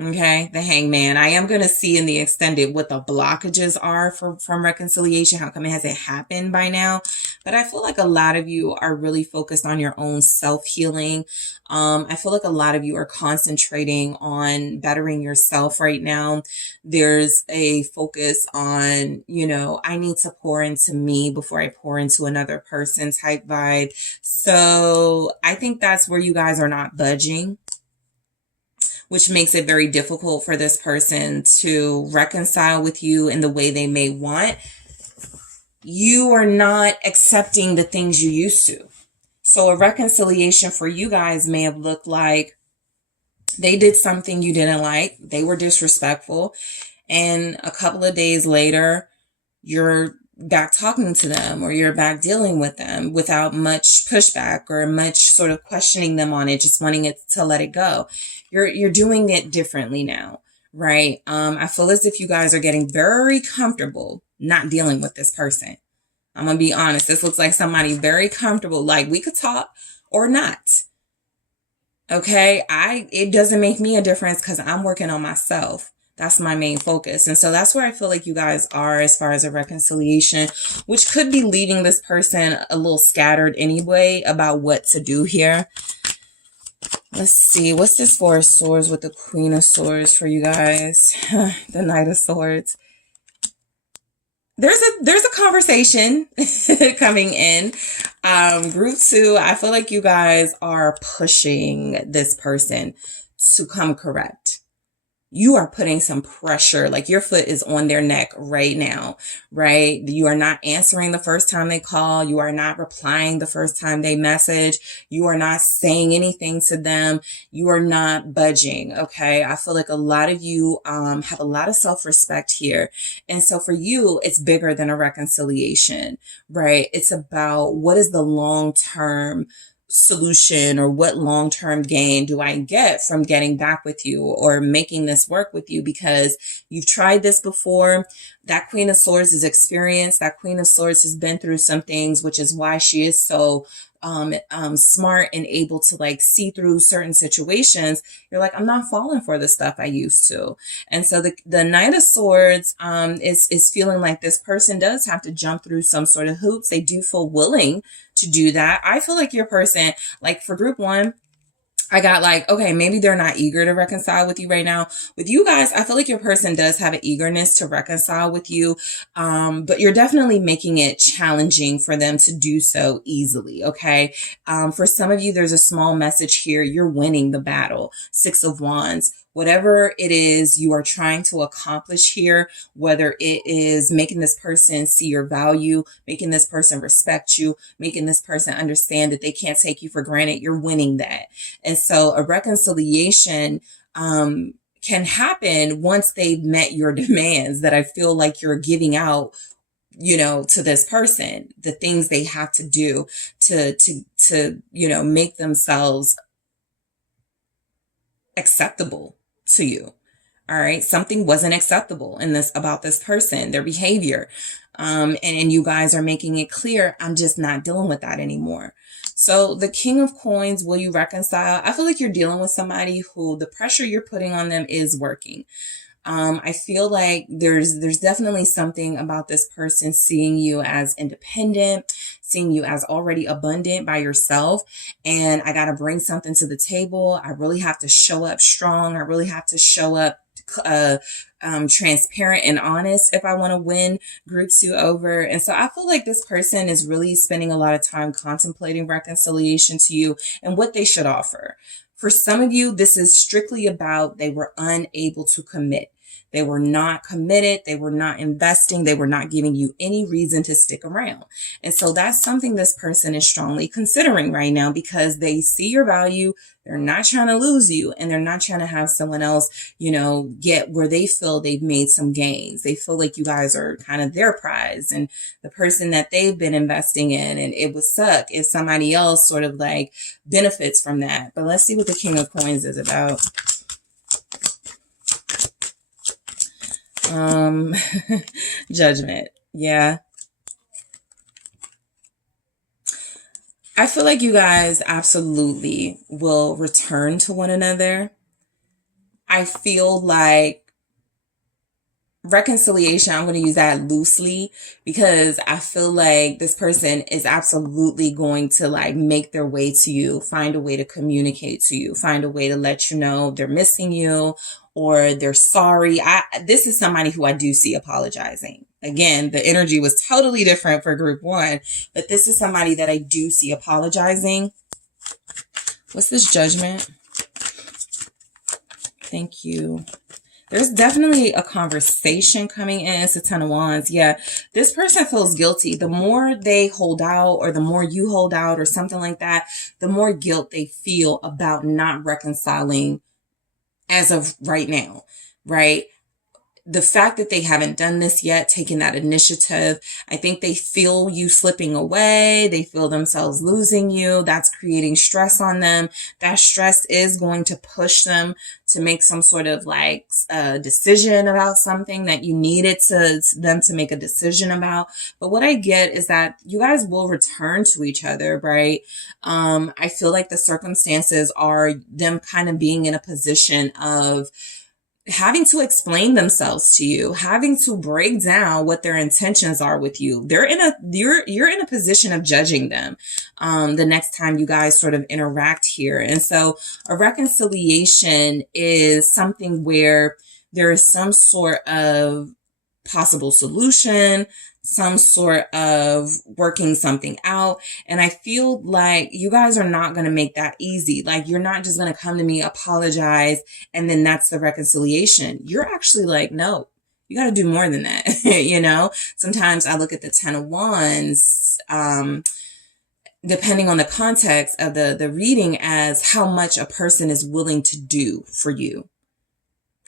Okay, the Hangman. I am going to see in the extended what the blockages are from reconciliation. How come it hasn't happened by now? But I feel like a lot of you are really focused on your own self-healing. I feel like a lot of you are concentrating on bettering yourself right now. There's a focus on, you know, I need to pour into me before I pour into another person type vibe. So I think that's where you guys are not budging, which makes it very difficult for this person to reconcile with you in the way they may want. You are not accepting the things you used to. So a reconciliation for you guys may have looked like they did something you didn't like. They were disrespectful. And a couple of days later, you're back talking to them or you're back dealing with them without much pushback or much sort of questioning them on it, just wanting it to let it go. You're doing it differently now, right? I feel as if you guys are getting very comfortable not dealing with this person. I'm going to be honest. This looks like somebody very comfortable. Like we could talk or not. Okay. It doesn't make me a difference because I'm working on myself. That's my main focus. And so that's where I feel like you guys are as far as a reconciliation, which could be leaving this person a little scattered anyway about what to do here. Let's see. What's this Four of Swords with the Queen of Swords for you guys? The Knight of Swords. There's a conversation coming in. Group 2, I feel like you guys are pushing this person to come correct. you are putting some pressure, like your foot is on their neck right now, right? You are not answering the first time they call. You are not replying the first time they message. You are not saying anything to them. You are not budging. Okay. I feel like a lot of you have a lot of self-respect here. And so for you, it's bigger than a reconciliation, right? It's about what is the long-term solution, or what long-term gain do I get from getting back with you or making this work with you, because you've tried this before. That Queen of Swords is experienced. That Queen of Swords has been through some things, which is why she is so smart and able to like see through certain situations. You're like, I'm not falling for the stuff I used to. And so the Knight of Swords is feeling like this person does have to jump through some sort of hoops. They do feel willing to do that. I feel like your person, like for group one, I got like, okay, maybe they're not eager to reconcile with you right now. With you guys, I feel like your person does have an eagerness to reconcile with you, but you're definitely making it challenging for them to do so easily, okay? For some of you, there's a small message here. You're winning the battle. Six of Wands. Whatever it is you are trying to accomplish here, whether it is making this person see your value, making this person respect you, making this person understand that they can't take you for granted, you're winning that. And so a reconciliation can happen once they've met your demands that I feel like you're giving out, you know, to this person, the things they have to do to you know, make themselves acceptable to you. All right. Something wasn't acceptable in this about this person, their behavior. And you guys are making it clear, I'm just not dealing with that anymore. So the King of Coins, will you reconcile? I feel like you're dealing with somebody who the pressure you're putting on them is working. I feel like there's definitely something about this person seeing you as independent, seeing you as already abundant by yourself. And I got to bring something to the table. I really have to show up strong. I really have to show up transparent and honest if I want to win group two over. And so I feel like this person is really spending a lot of time contemplating reconciliation to you and what they should offer. For some of you, this is strictly about they were unable to commit. They were not committed. They were not investing. They were not giving you any reason to stick around. And so that's something this person is strongly considering right now, because they see your value. They're not trying to lose you, and they're not trying to have someone else, you know, get where they feel they've made some gains. They feel like you guys are kind of their prize, and the person that they've been investing in, and it would suck if somebody else sort of like benefits from that. But let's see what the King of Coins is about. Judgment. Yeah. I feel like you guys absolutely will return to one another. I feel like reconciliation, I'm going to use that loosely, because I feel like this person is absolutely going to like make their way to you, find a way to communicate to you, find a way to let you know they're missing you or they're sorry. This is somebody who I do see apologizing. Again, the energy was totally different for group one, but this is somebody that I do see apologizing. What's this Judgment? Thank you. There's definitely a conversation coming in. It's a Ten of Wands. Yeah, this person feels guilty. The more they hold out, or the more you hold out or something like that, the more guilt they feel about not reconciling as of right now, right? The fact that they haven't done this yet, taking that initiative, I think they feel you slipping away. They feel themselves losing you. That's creating stress on them. That stress is going to push them to make some sort of like decision about something that you needed them to make a decision about. But what I get is that you guys will return to each other, right? I feel like the circumstances are them kind of being in a position of having to explain themselves to you, having to break down what their intentions are with you. You're in a position of judging them the next time you guys sort of interact here. And so a reconciliation is something where there is some sort of possible solution, some sort of working something out. And I feel like you guys are not going to make that easy. Like, you're not just going to come to me, apologize, and then that's the reconciliation. You're actually like, no, you got to do more than that. You know, sometimes I look at the 10 of Wands, depending on the context of the reading, as how much a person is willing to do for you,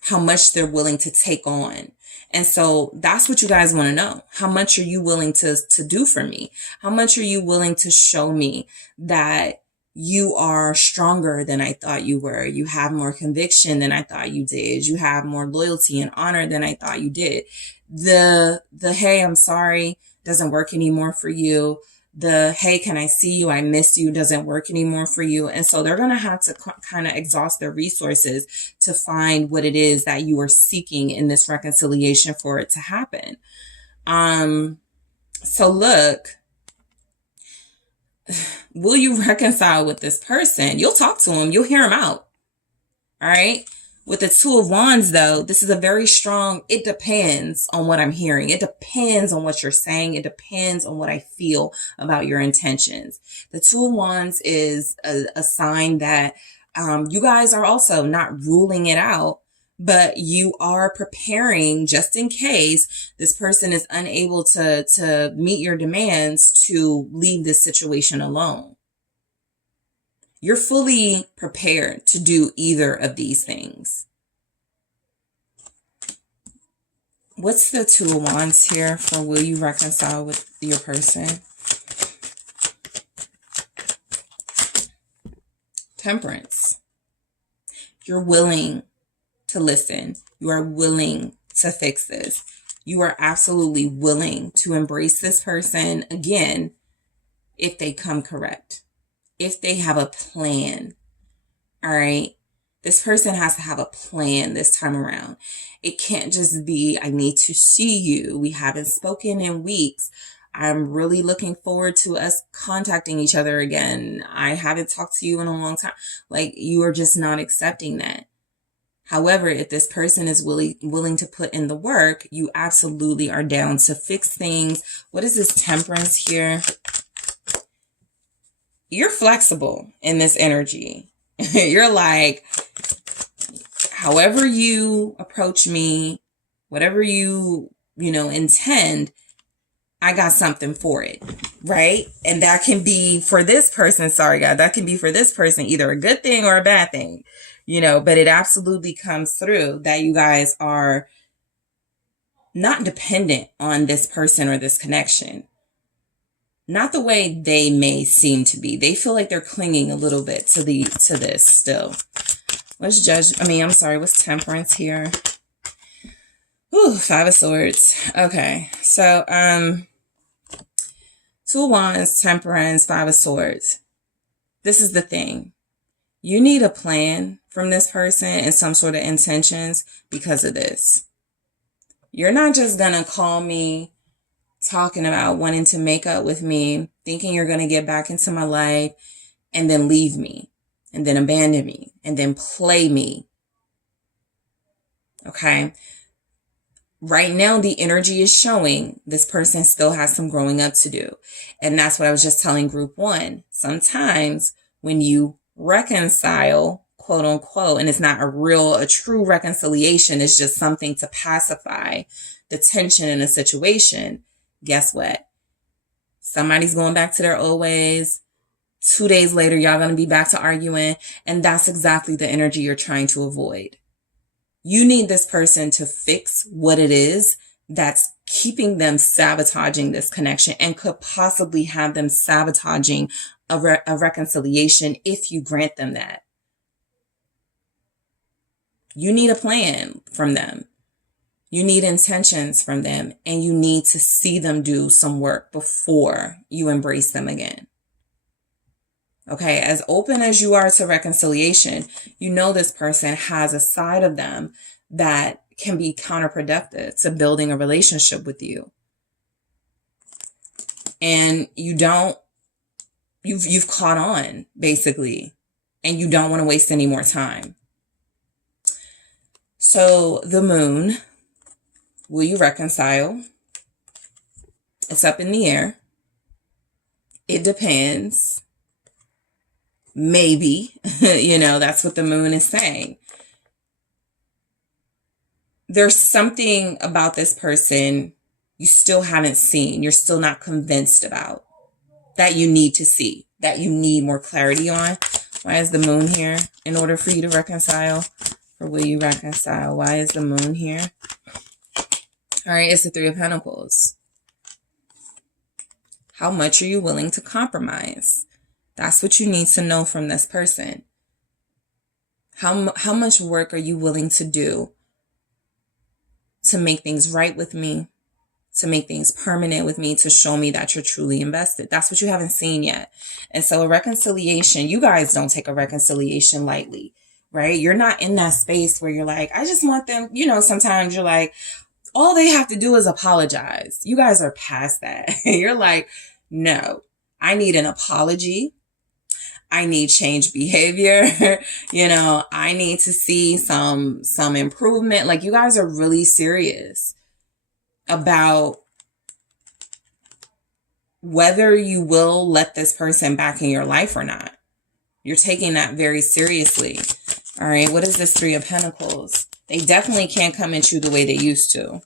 how much they're willing to take on. And so that's what you guys want to know. How much are you willing to do for me? How much are you willing to show me that you are stronger than I thought you were? You have more conviction than I thought you did. You have more loyalty and honor than I thought you did. The hey, I'm sorry doesn't work anymore for you. The, hey, can I see you? I miss you doesn't work anymore for you. And so they're going to have to kind of exhaust their resources to find what it is that you are seeking in this reconciliation for it to happen. So look, will you reconcile with this person? You'll talk to him. You'll hear him out. All right. With the 2 of Wands, though, this is a very strong, it depends on what I'm hearing. It depends on what you're saying. It depends on what I feel about your intentions. The 2 of Wands is a sign that you guys are also not ruling it out, but you are preparing just in case this person is unable to meet your demands to leave this situation alone. You're fully prepared to do either of these things. What's the 2 of Wands here for will you reconcile with your person? Temperance. You're willing to listen. You are willing to fix this. You are absolutely willing to embrace this person again if they come correct. If they have a plan, all right? This person has to have a plan this time around. It can't just be, I need to see you. We haven't spoken in weeks. I'm really looking forward to us contacting each other again. I haven't talked to you in a long time. Like, you are just not accepting that. However, if this person is willing to put in the work, you absolutely are down to fix things. What is this Temperance here? You're flexible in this energy. You're like, however you approach me, whatever you intend, I got something for it, right? And that can be for this person, sorry God, that can be for this person either a good thing or a bad thing, but it absolutely comes through that you guys are not dependent on this person or this connection. Not the way they may seem to be. They feel like they're clinging a little bit to this still. What's Temperance here? Ooh, 5 of Swords. Okay. So, 2 of Wands, Temperance, 5 of Swords. This is the thing. You need a plan from this person and some sort of intentions because of this. You're not just gonna call me talking about wanting to make up with me, thinking you're going to get back into my life and then leave me and then abandon me and then play me. Okay. Right now, the energy is showing this person still has some growing up to do. And that's what I was just telling group 1. Sometimes when you reconcile, quote unquote, and it's not a true reconciliation, it's just something to pacify the tension in a situation. Guess what? Somebody's going back to their old ways. 2 days later, y'all going to be back to arguing. And that's exactly the energy you're trying to avoid. You need this person to fix what it is that's keeping them sabotaging this connection and could possibly have them sabotaging a reconciliation if you grant them that. You need a plan from them. You need intentions from them, and you need to see them do some work before you embrace them again. Okay, as open as you are to reconciliation, this person has a side of them that can be counterproductive to building a relationship with you. And you've caught on, basically, and you don't want to waste any more time. So the Moon, will you reconcile? It's up in the air. It depends. Maybe, you know, that's what the moon is saying. There's something about this person you still haven't seen. You're still not convinced about, that you need to see, that you need more clarity on. Why is the moon here? In order for you to reconcile, or will you reconcile? Why is the moon here? All right, it's the Three of Pentacles. How much are you willing to compromise? That's what you need to know from this person. How much work are you willing to do to make things right with me, to make things permanent with me, to show me that you're truly invested? That's what you haven't seen yet. And so a reconciliation, you guys don't take a reconciliation lightly, right? You're not in that space where you're like, I just want them, you know, sometimes you're like, all they have to do is apologize. You guys are past that. You're like, no, I need an apology. I need change behavior. You know, I need to see some improvement. Like, you guys are really serious about whether you will let this person back in your life or not. You're taking that very seriously. All right. What is this Three of Pentacles? They definitely can't come at you the way they used to.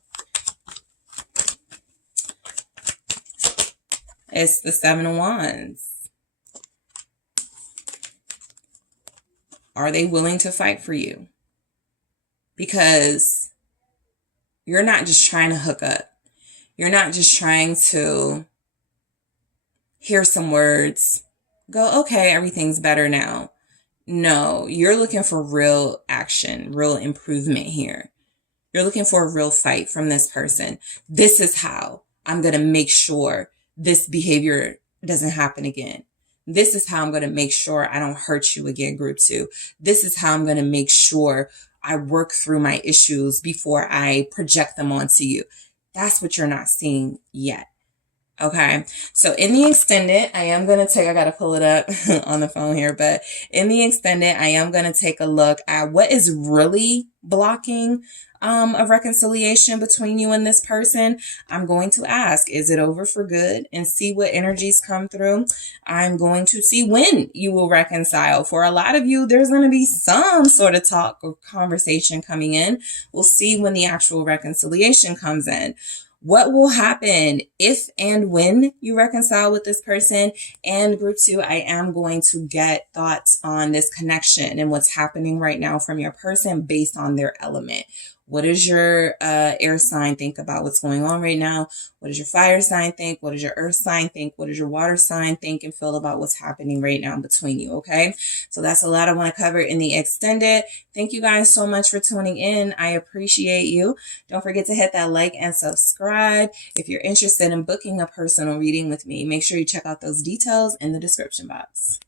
It's the Seven of Wands. Are they willing to fight for you? Because you're not just trying to hook up. You're not just trying to hear some words, go, okay, everything's better now. No, you're looking for real action, real improvement here. You're looking for a real fight from this person. This is how I'm going to make sure this behavior doesn't happen again. This is how I'm going to make sure I don't hurt you again, group 2. This is how I'm going to make sure I work through my issues before I project them onto you. That's what you're not seeing yet. Okay, so in the extended, I am going to take, I got to pull it up on the phone here, but in the extended, I am going to take a look at what is really blocking a reconciliation between you and this person. I'm going to ask, is it over for good, and see what energies come through. I'm going to see when you will reconcile. For a lot of you, there's going to be some sort of talk or conversation coming in. We'll see when the actual reconciliation comes in. What will happen if and when you reconcile with this person? And group 2, I am going to get thoughts on this connection and what's happening right now from your person based on their element. What does your air sign think about what's going on right now? What does your fire sign think? What does your earth sign think? What does your water sign think and feel about what's happening right now between you? Okay, so that's a lot I want to cover in the extended. Thank you guys so much for tuning in. I appreciate you. Don't forget to hit that like and subscribe. If you're interested in booking a personal reading with me, make sure you check out those details in the description box.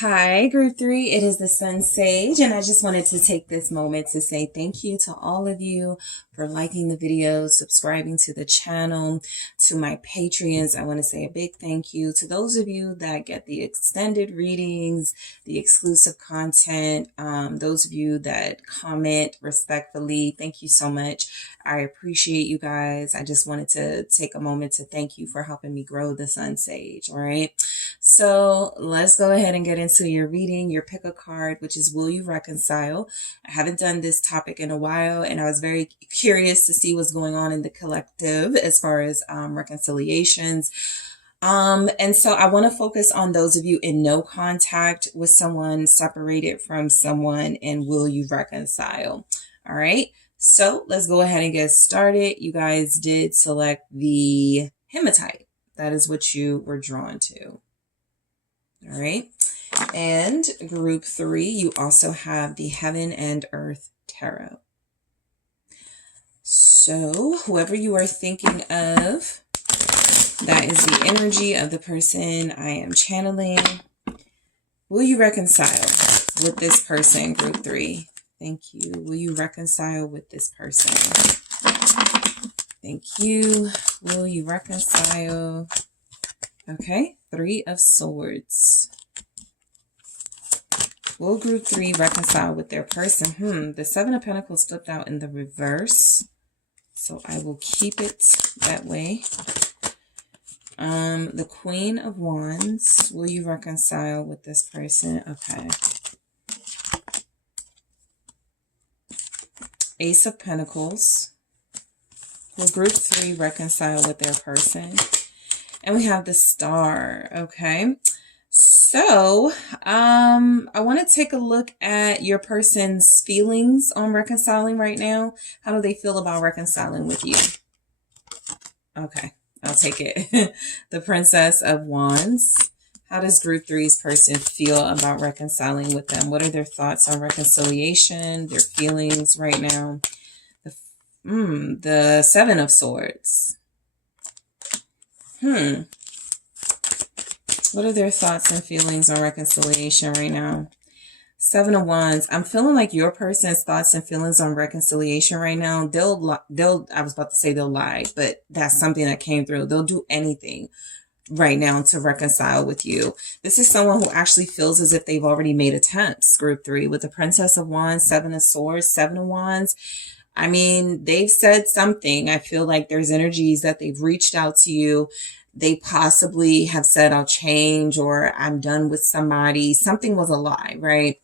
Hi, group 3. It is the SunSage, and I just wanted to take this moment to say thank you to all of you for liking the videos, subscribing to the channel. To my Patreons, I want to say a big thank you. To those of you that get the extended readings, the exclusive content, those of you that comment respectfully, thank you so much. I appreciate you guys. I just wanted to take a moment to thank you for helping me grow the SunSage. All right. So let's go ahead and get into your reading. Your pick a card, which is will you reconcile? I haven't done this topic in a while, and I was very curious to see what's going on in the collective as far as reconciliations. And so I want to focus on those of you in no contact with someone, separated from someone, and will you reconcile? All right. So let's go ahead and get started. You guys did select the hematite. That is what you were drawn to. All right. And group 3, you also have the Heaven and Earth Tarot. So whoever you are thinking of, that is the energy of the person I am channeling. Will you reconcile with this person, group 3? Thank you. Will you reconcile with this person? Thank you. Will you reconcile? Okay. 3 of Swords. Will group 3 reconcile with their person? The 7 of Pentacles flipped out in the reverse, so I will keep it that way. The Queen of Wands. Will you reconcile with this person? Okay. Ace of Pentacles. Will group 3 reconcile with their person? And we have the Star. Okay. So, I want to take a look at your person's feelings on reconciling right now. How do they feel about reconciling with you? Okay, I'll take it. The Princess of Wands. How does group 3's person feel about reconciling with them? What are their thoughts on reconciliation, their feelings right now? The Seven of Swords. What are their thoughts and feelings on reconciliation right now? Seven of Wands. I'm feeling like your person's thoughts and feelings on reconciliation right now, I was about to say they'll lie, but that's something that came through. They'll do anything right now to reconcile with you. This is someone who actually feels as if they've already made attempts, group 3, with the Princess of Wands, Seven of Swords, Seven of Wands. I mean, they've said something. I feel like there's energies that they've reached out to you. They possibly have said, I'll change, or I'm done with somebody. Something was a lie, right?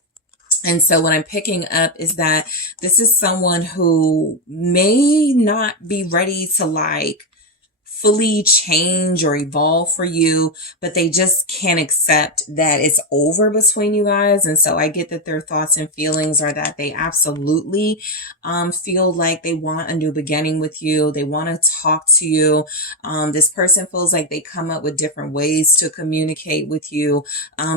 And so what I'm picking up is that this is someone who may not be ready to like fully change or evolve for you, but they just can't accept that it's over between you guys. And so I get that their thoughts and feelings are that they absolutely feel like they want a new beginning with you. They want to talk to you. This person feels like they come up with different ways to communicate with you.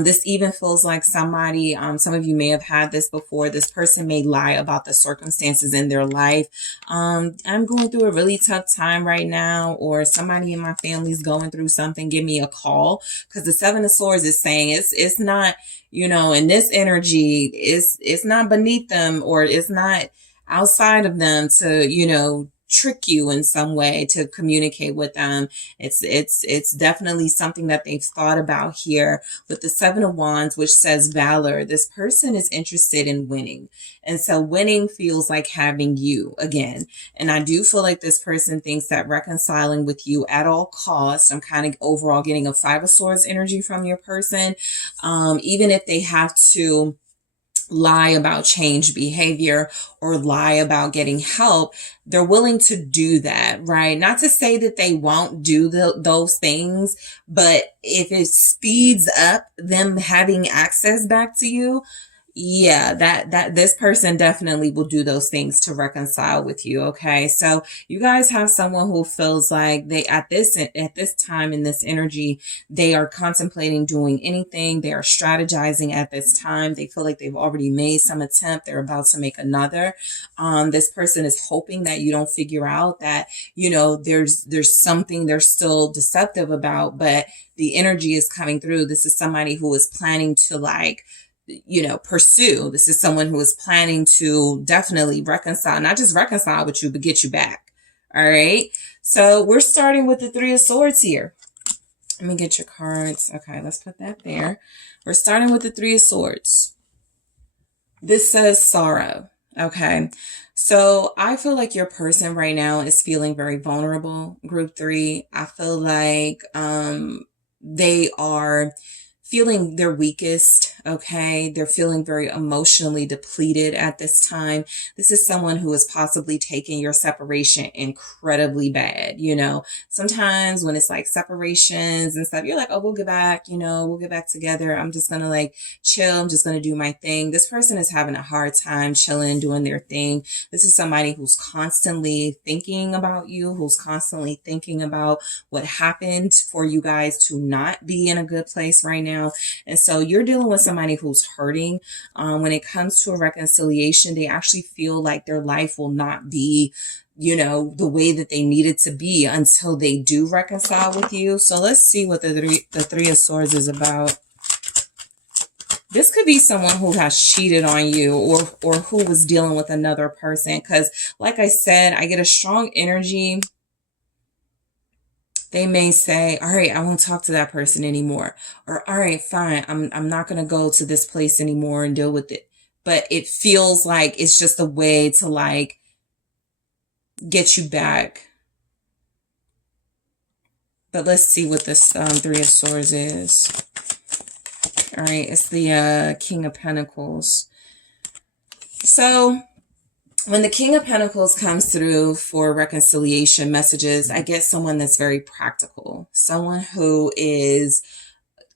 This even feels like somebody, some of you may have had this before. This person may lie about the circumstances in their life. I'm going through a really tough time right now, or somebody in my family is going through something, give me a call. Because the Seven of Swords is saying it's not, you know, in this energy, it's not beneath them, or it's not outside of them to, you know, trick you in some way to communicate with them. It's definitely something that they've thought about here with the Seven of Wands, which says valor. This person is interested in winning. And so winning feels like having you again. And I do feel like this person thinks that reconciling with you at all costs. I'm kind of overall getting a Five of Swords energy from your person. Even if they have to lie about change behavior or lie about getting help, they're willing to do that, right? Not to say that they won't do those things, but if it speeds up them having access back to you, yeah, that this person definitely will do those things to reconcile with you. Okay. So you guys have someone who feels like they, at this time in this energy, they are contemplating doing anything. They are strategizing at this time. They feel like they've already made some attempt. They're about to make another. This person is hoping that you don't figure out that, you know, there's something they're still deceptive about, but the energy is coming through. This is somebody who is planning to like, you know, pursue. This is someone who is planning to definitely reconcile, not just reconcile with you, but get you back. All right. So we're starting with the Three of Swords here. Let me get your cards. Okay, let's put that there. We're starting with the Three of Swords. This says sorrow. Okay. So I feel like your person right now is feeling very vulnerable. Group 3. I feel like they are feeling their weakest, okay? They're feeling very emotionally depleted at this time. This is someone who is possibly taking your separation incredibly bad, you know? Sometimes when it's like separations and stuff, you're like, oh, we'll get back, you know, we'll get back together. I'm just gonna like chill. I'm just gonna do my thing. This person is having a hard time chilling, doing their thing. This is somebody who's constantly thinking about you, who's constantly thinking about what happened for you guys to not be in a good place right now. And so you're dealing with somebody who's hurting. When it comes to a reconciliation, they actually feel like their life will not be, you know, the way that they need it to be until they do reconcile with you. So let's see what the Three of Swords is about. This could be someone who has cheated on you, or who was dealing with another person. Because like I said, I get a strong energy. They may say, all right, I won't talk to that person anymore. Or, all right, fine. I'm not going to go to this place anymore and deal with it. But it feels like it's just a way to like get you back. But let's see what this Three of Swords is. All right, it's the King of Pentacles. So when the King of Pentacles comes through for reconciliation messages, I get someone that's very practical, someone who is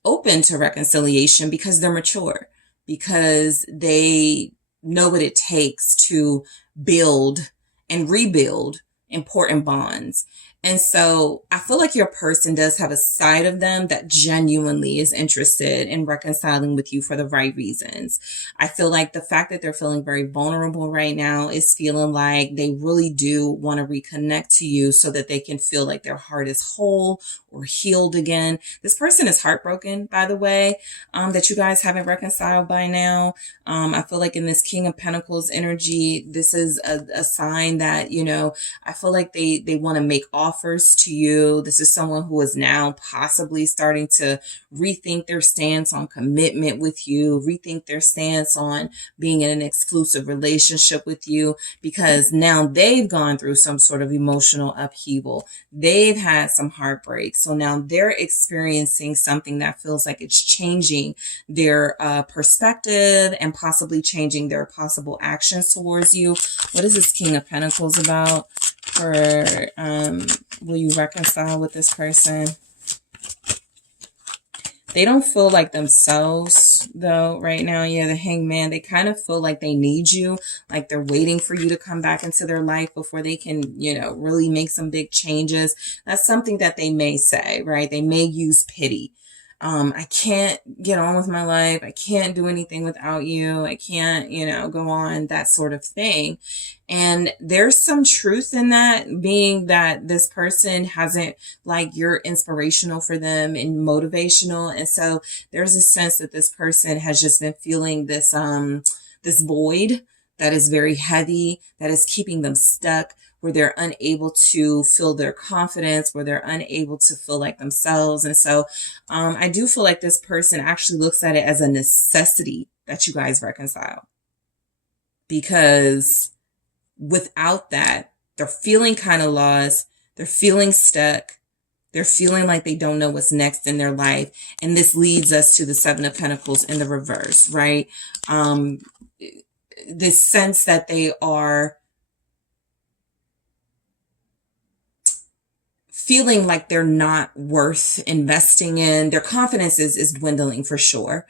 open to reconciliation because they're mature, because they know what it takes to build and rebuild important bonds. And so I feel like your person does have a side of them that genuinely is interested in reconciling with you for the right reasons. I feel like the fact that they're feeling very vulnerable right now is feeling like they really do want to reconnect to you so that they can feel like their heart is whole or healed again. This person is heartbroken, by the way, that you guys haven't reconciled by now. I feel like in this King of Pentacles energy, this is a sign that, you know, I feel like they want to make offers to you. This is someone who is now possibly starting to rethink their stance on commitment with you, rethink their stance on being in an exclusive relationship with you, because now they've gone through some sort of emotional upheaval. They've had some heartbreak. So now they're experiencing something that feels like it's changing their perspective and possibly changing their possible actions towards you. What is this King of Pentacles about? For will you reconcile with this person? They don't feel like themselves though right now. Yeah, the Hangman, they kind of feel like they need you, like they're waiting for you to come back into their life before they can, you know, really make some big changes. That's something that they may say, right? They may use pity. I can't get on with my life. I can't do anything without you. I can't, you know, go on, that sort of thing. And there's some truth in that, being that this person hasn't, like, you're inspirational for them and motivational. And so there's a sense that this person has just been feeling this, this void that is very heavy, that is keeping them stuck, where they're unable to feel their confidence, where they're unable to feel like themselves. And so I do feel like this person actually looks at it as a necessity that you guys reconcile. Because without that, they're feeling kind of lost. They're feeling stuck. They're feeling like they don't know what's next in their life. And this leads us to the Seven of Pentacles in the reverse, right? This sense that they are feeling like they're not worth investing in. Their confidence is dwindling for sure.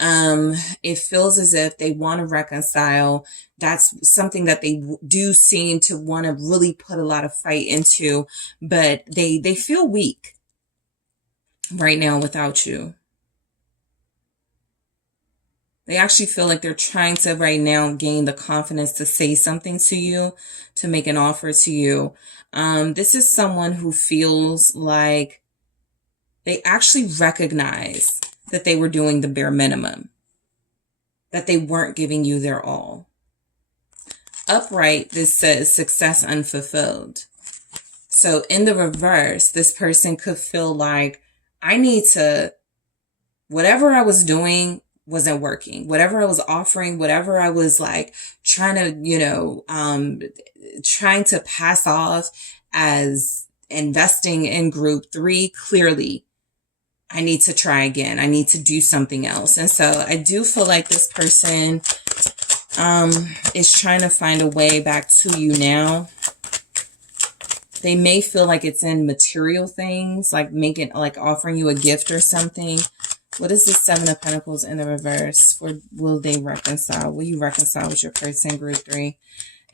It feels as if they want to reconcile. That's something that they do seem to want to really put a lot of fight into, but they feel weak right now without you. They actually feel like they're trying to right now gain the confidence to say something to you, to make an offer to you. This is someone who feels like they actually recognize that they were doing the bare minimum, that they weren't giving you their all. Upright, this says success unfulfilled. So in the reverse, this person could feel like, I need to, whatever I was doing wasn't working. Whatever I was offering, whatever I was like trying to, you know, trying to pass off as investing in group 3, clearly I need to try again. I need to do something else. And so I do feel like this person is trying to find a way back to you now. They may feel like it's in material things, like offering you a gift or something. What is the Seven of Pentacles in the reverse? For will they reconcile? Will you reconcile with your person, group 3?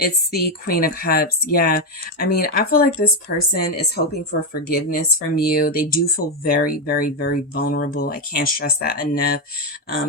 It's the Queen of Cups. Yeah. I mean, I feel like this person is hoping for forgiveness from you. They do feel very, very, very vulnerable. I can't stress that enough.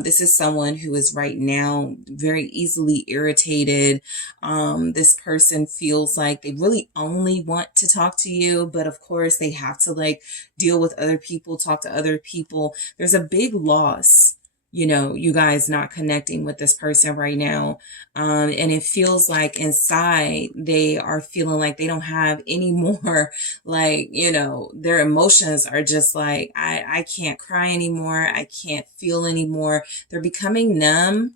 This is someone who is right now very easily irritated. This person feels like they really only want to talk to you, but of course they have to like deal with other people, talk to other people. There's a big loss, you know, you guys not connecting with this person right now. And it feels like inside they are feeling like they don't have any more, like, you know, their emotions are just like, I can't cry anymore. I can't feel anymore. They're becoming numb.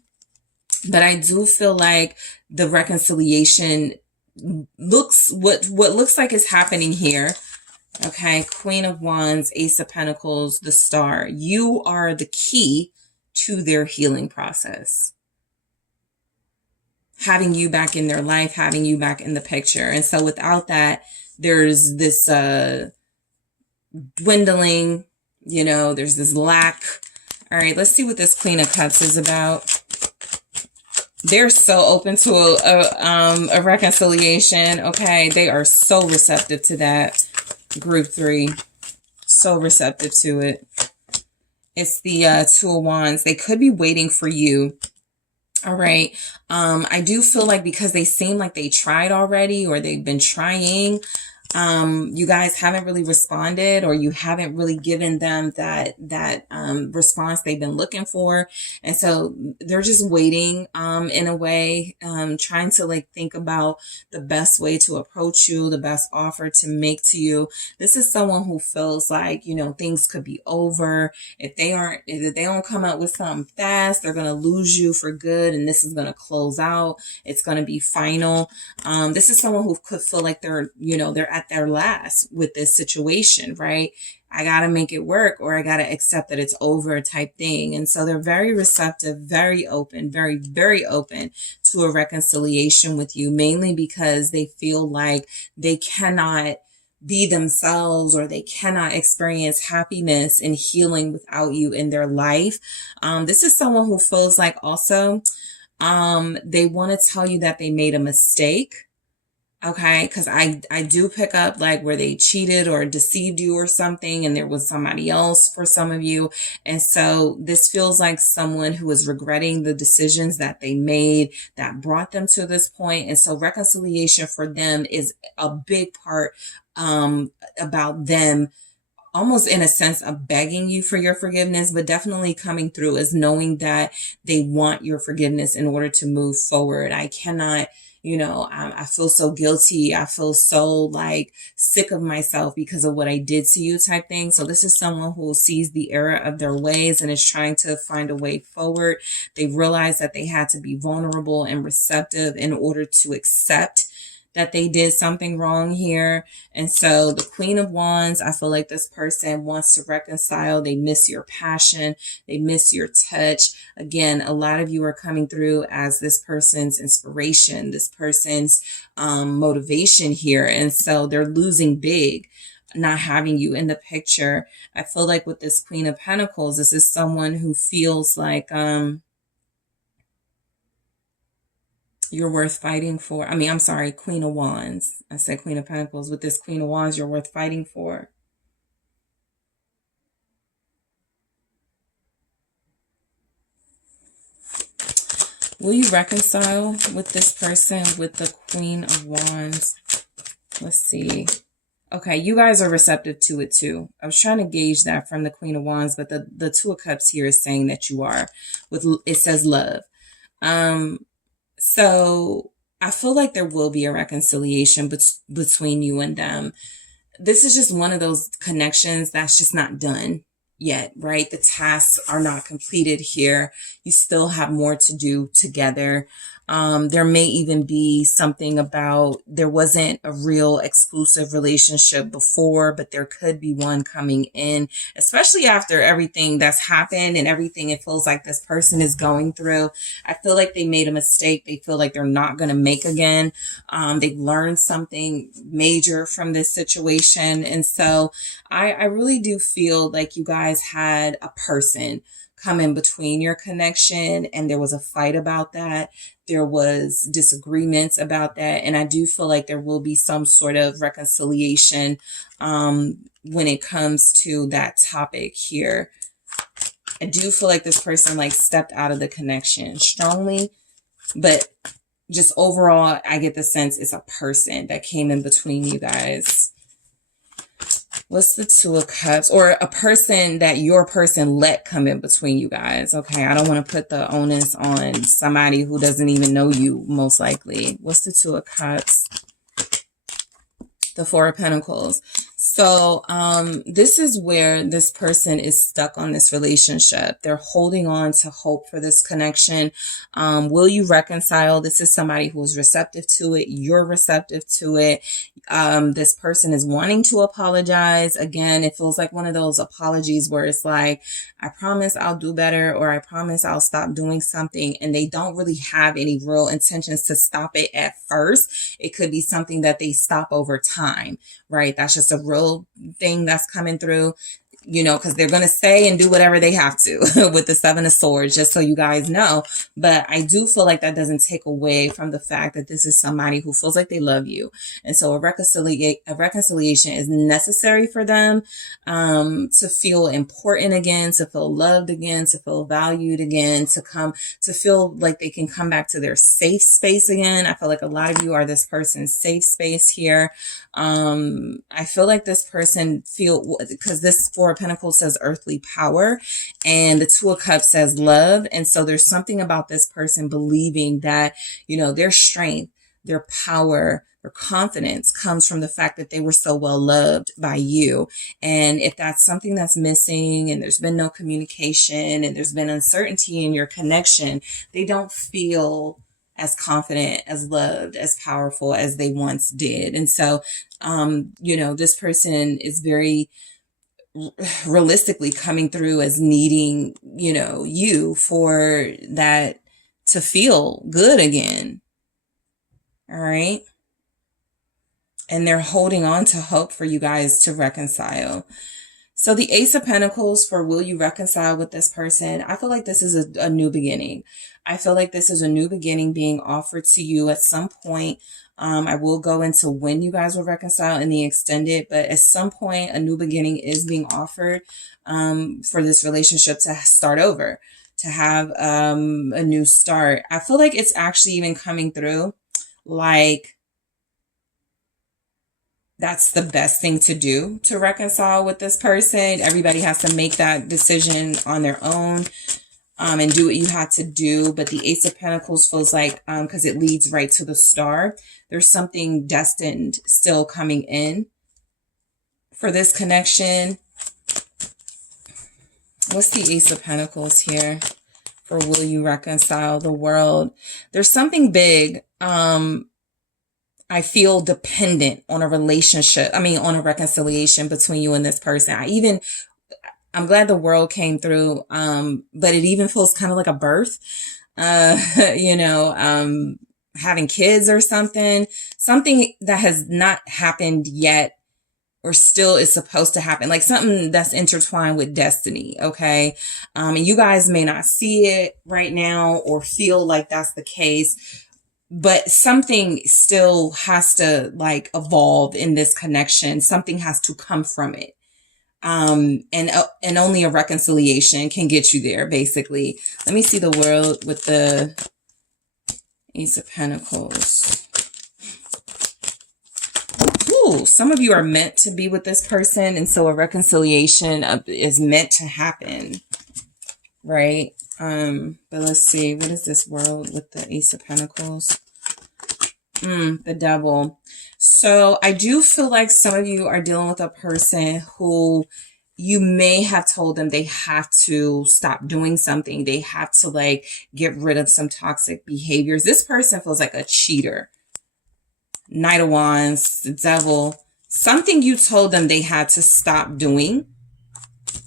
But I do feel like the reconciliation looks, what looks like is happening here Okay, Queen of Wands, Ace of Pentacles, the Star. You are the key to their healing process. Having you back in their life, having you back in the picture. And so without that, there's this dwindling, you know, there's this lack. All right, let's see what this Queen of Cups is about. They're so open to a reconciliation. Okay, they are so receptive to that. Group 3, so receptive to it. It's the Two of Wands. They could be waiting for you. All right. I do feel like because they seem like they tried already, or they've been trying, you guys haven't really responded, or you haven't really given them that response they've been looking for. And so they're just waiting, in a way, trying to like think about the best way to approach you, the best offer to make to you. This is someone who feels like, you know, things could be over. If they don't come up with something fast, they're going to lose you for good. And this is going to close out. It's going to be final. This is someone who could feel like they're at their last with this situation, right? I got to make it work, or I got to accept that it's over type thing. And so they're very receptive, very open, very, very open to a reconciliation with you, mainly because they feel like they cannot be themselves, or they cannot experience happiness and healing without you in their life. This is someone who feels like also they want to tell you that they made a mistake. Okay, because I do pick up like where they cheated or deceived you or something, and there was somebody else for some of you. And so this feels like someone who is regretting the decisions that they made that brought them to this point. And so reconciliation for them is a big part about them, almost in a sense of begging you for your forgiveness, but definitely coming through as knowing that they want your forgiveness in order to move forward. I cannot, I feel so guilty. I feel so like sick of myself because of what I did to you type thing. So this is someone who sees the error of their ways and is trying to find a way forward. They realized that they had to be vulnerable and receptive in order to accept that they did something wrong here. And so the Queen of Wands, I feel like this person wants to reconcile. They miss your passion. They miss your touch. Again, a lot of you are coming through as this person's inspiration, this person's motivation here. And so they're losing big, not having you in the picture. I feel like with this Queen of Pentacles, this is someone who feels like, you're worth fighting for. I mean, I'm sorry, Queen of Wands. I said Queen of Pentacles. With this Queen of Wands, you're worth fighting for. Will you reconcile with this person with the Queen of Wands? Let's see. Okay, you guys are receptive to it too. I was trying to gauge that from the Queen of Wands, but the Two of Cups here is saying that you are. It says love. So I feel like there will be a reconciliation between you and them. This is just one of those connections that's just not done yet, right? The tasks are not completed here. You still have more to do together. There may even be something about there wasn't a real exclusive relationship before, but there could be one coming in, especially after everything that's happened and everything it feels like this person is going through. I feel like they made a mistake. They feel like they're not going to make again. They've learned something major from this situation. And so I really do feel like you guys had a person come in between your connection, and there was a fight about that. There was disagreements about that. And I do feel like there will be some sort of reconciliation when it comes to that topic here. I do feel like this person like stepped out of the connection strongly, but just overall, I get the sense it's a person that came in between you guys. What's the Two of Cups? Or a person that your person let come in between you guys. Okay, I don't want to put the onus on somebody who doesn't even know you, most likely. What's the Two of Cups? The Four of Pentacles. So, this is where this person is stuck on this relationship. They're holding on to hope for this connection. Will you reconcile? This is somebody who is receptive to it. You're receptive to it. This person is wanting to apologize. Again, it feels like one of those apologies where it's like, I promise I'll do better, or I promise I'll stop doing something. And they don't really have any real intentions to stop it at first. It could be something that they stop over time, right? That's just a real thing that's coming through, because they're going to say and do whatever they have to with the Seven of Swords, just so you guys know. But I do feel like that doesn't take away from the fact that this is somebody who feels like they love you. And so a reconciliation is necessary for them, to feel important again, to feel loved again, to feel valued again, to feel like they can come back to their safe space again. I feel like a lot of you are this person's safe space here. I feel like this person because this Four of Pentacles says earthly power and the Two of Cups says love. And so there's something about this person believing that, their strength, their power, their confidence comes from the fact that they were so well loved by you. And if that's something that's missing and there's been no communication and there's been uncertainty in your connection, they don't feel as confident, as loved, as powerful as they once did. And so, this person is very realistically coming through as needing, you for that to feel good again. All right. And they're holding on to hope for you guys to reconcile. So the Ace of Pentacles for will you reconcile with this person? I feel like this is a new beginning. I feel like this is a new beginning being offered to you at some point. I will go into when you guys will reconcile in the extended, but at some point a new beginning is being offered for this relationship to start over, to have a new start. I feel like it's actually even coming through like that's the best thing to do to reconcile with this person. Everybody has to make that decision on their own and do what you had to do. But the Ace of Pentacles feels like, because it leads right to the Star, there's something destined still coming in for this connection. What's the Ace of Pentacles here for will you reconcile? The World. There's something big. I feel dependent on a relationship. On a reconciliation between you and this person. I'm glad the World came through. But it even feels kind of like a birth, having kids or something that has not happened yet or still is supposed to happen, like something that's intertwined with destiny. Okay. And you guys may not see it right now or feel like that's the case, but something still has to evolve in this connection. Something has to come from it. And only a reconciliation can get you there, basically. Let me see the World with the Ace of Pentacles. Ooh, some of you are meant to be with this person, and so a reconciliation is meant to happen, right? But let's see, what is this World with the Ace of Pentacles? The Devil. So I do feel like some of you are dealing with a person who you may have told them they have to stop doing something. They have to get rid of some toxic behaviors. This person feels like a cheater. Knight of Wands, the Devil. Something you told them they had to stop doing.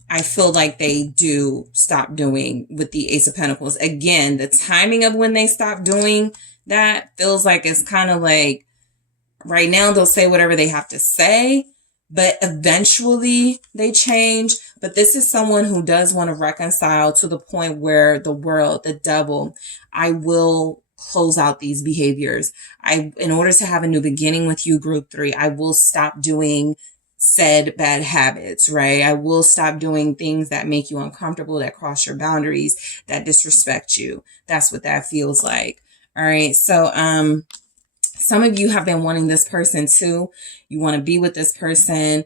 I feel like they do stop doing with the Ace of Pentacles. Again, the timing of when they stop doing that feels like it's kind of like right now they'll say whatever they have to say, but eventually they change. But this is someone who does want to reconcile to the point where the World, the Devil, I will close out these behaviors. In order to have a new beginning with you, group 3, I will stop doing said bad habits, right? I will stop doing things that make you uncomfortable, that cross your boundaries, that disrespect you. That's what that feels like. All right. So, some of you have been wanting this person too. You want to be with this person.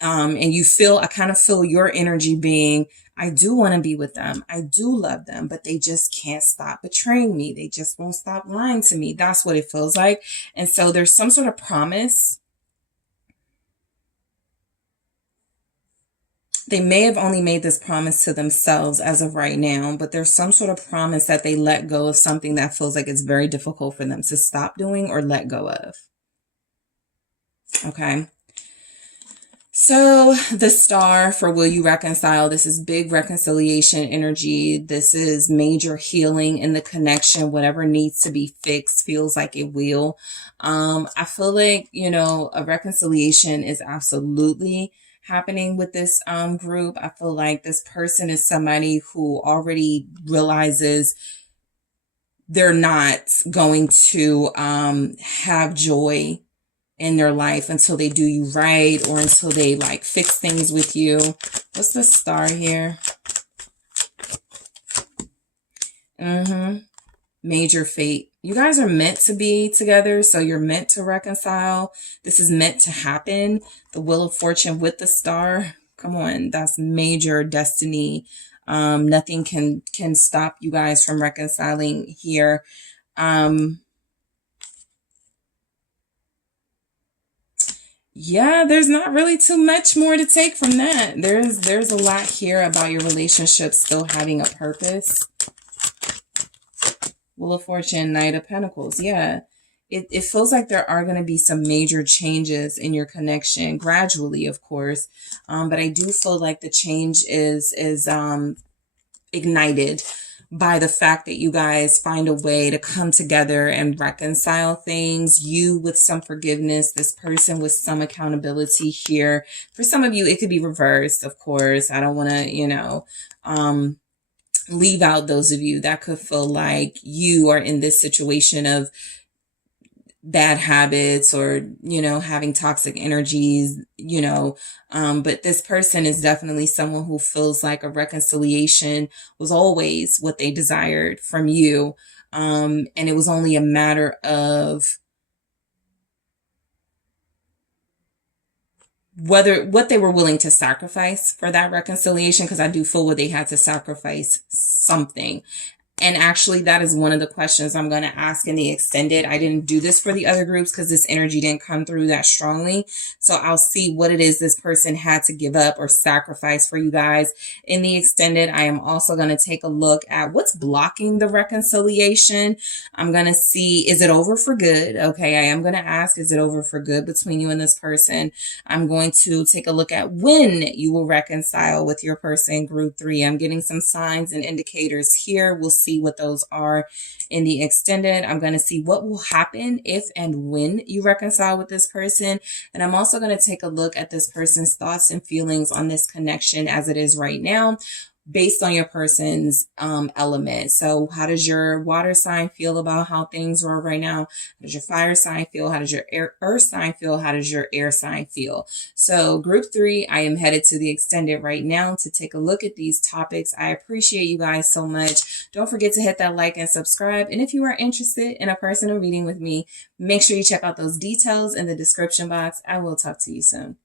And I kind of feel your energy being, I do want to be with them. I do love them, but they just can't stop betraying me. They just won't stop lying to me. That's what it feels like. And so there's some sort of promise They may have only made this promise to themselves as of right now, but there's some sort of promise that they let go of something that feels like it's very difficult for them to stop doing or let go of. Okay. So the star for will you reconcile? This is big reconciliation energy. This is major healing in the connection. Whatever needs to be fixed feels like it will. I feel like, you know, a reconciliation is absolutely happening with this group. I feel like this person is somebody who already realizes they're not going to have joy in their life until they do you right, or until they like fix things with you. What's the star here? Major fate. You guys are meant to be together, so you're meant to reconcile. This is meant to happen. The Wheel of Fortune with the star. Come on, that's major destiny. Nothing can stop you guys from reconciling here. Yeah, there's not really too much more to take from that. There's a lot here about your relationship still having a purpose. Wheel of Fortune, Knight of Pentacles. Yeah, it feels like there are going to be some major changes in your connection, gradually, of course. But I do feel like the change is ignited by the fact that you guys find a way to come together and reconcile things. You with some forgiveness, this person with some accountability here. For some of you, it could be reversed, of course. I don't want to, you know, leave out those of you that could feel like you are in this situation of bad habits or, you know, having toxic energies, you know, but this person is definitely someone who feels like a reconciliation was always what they desired from you. And it was only a matter of what they were willing to sacrifice for that reconciliation, because I do feel what they had to sacrifice something. And actually, that is one of the questions I'm going to ask in the extended. I didn't do this for the other groups because this energy didn't come through that strongly. So I'll see what it is this person had to give up or sacrifice for you guys. In the extended, I am also going to take a look at what's blocking the reconciliation. I'm going to see, is it over for good? Okay, I am going to ask, is it over for good between you and this person? I'm going to take a look at when you will reconcile with your person, group 3. I'm getting some signs and indicators here. We'll see what those are in the extended. I'm going to see what will happen if and when you reconcile with this person. And I'm also going to take a look at this person's thoughts and feelings on this connection as it is right now, based on your person's element. So how does your water sign feel about how things are right now? How does your fire sign feel? How does your earth sign feel? How does your air sign feel? So group 3, I am headed to the extended right now to take a look at these topics. I appreciate you guys so much. Don't forget to hit that like and subscribe. And if you are interested in a personal reading with me, make sure you check out those details in the description box. I will talk to you soon.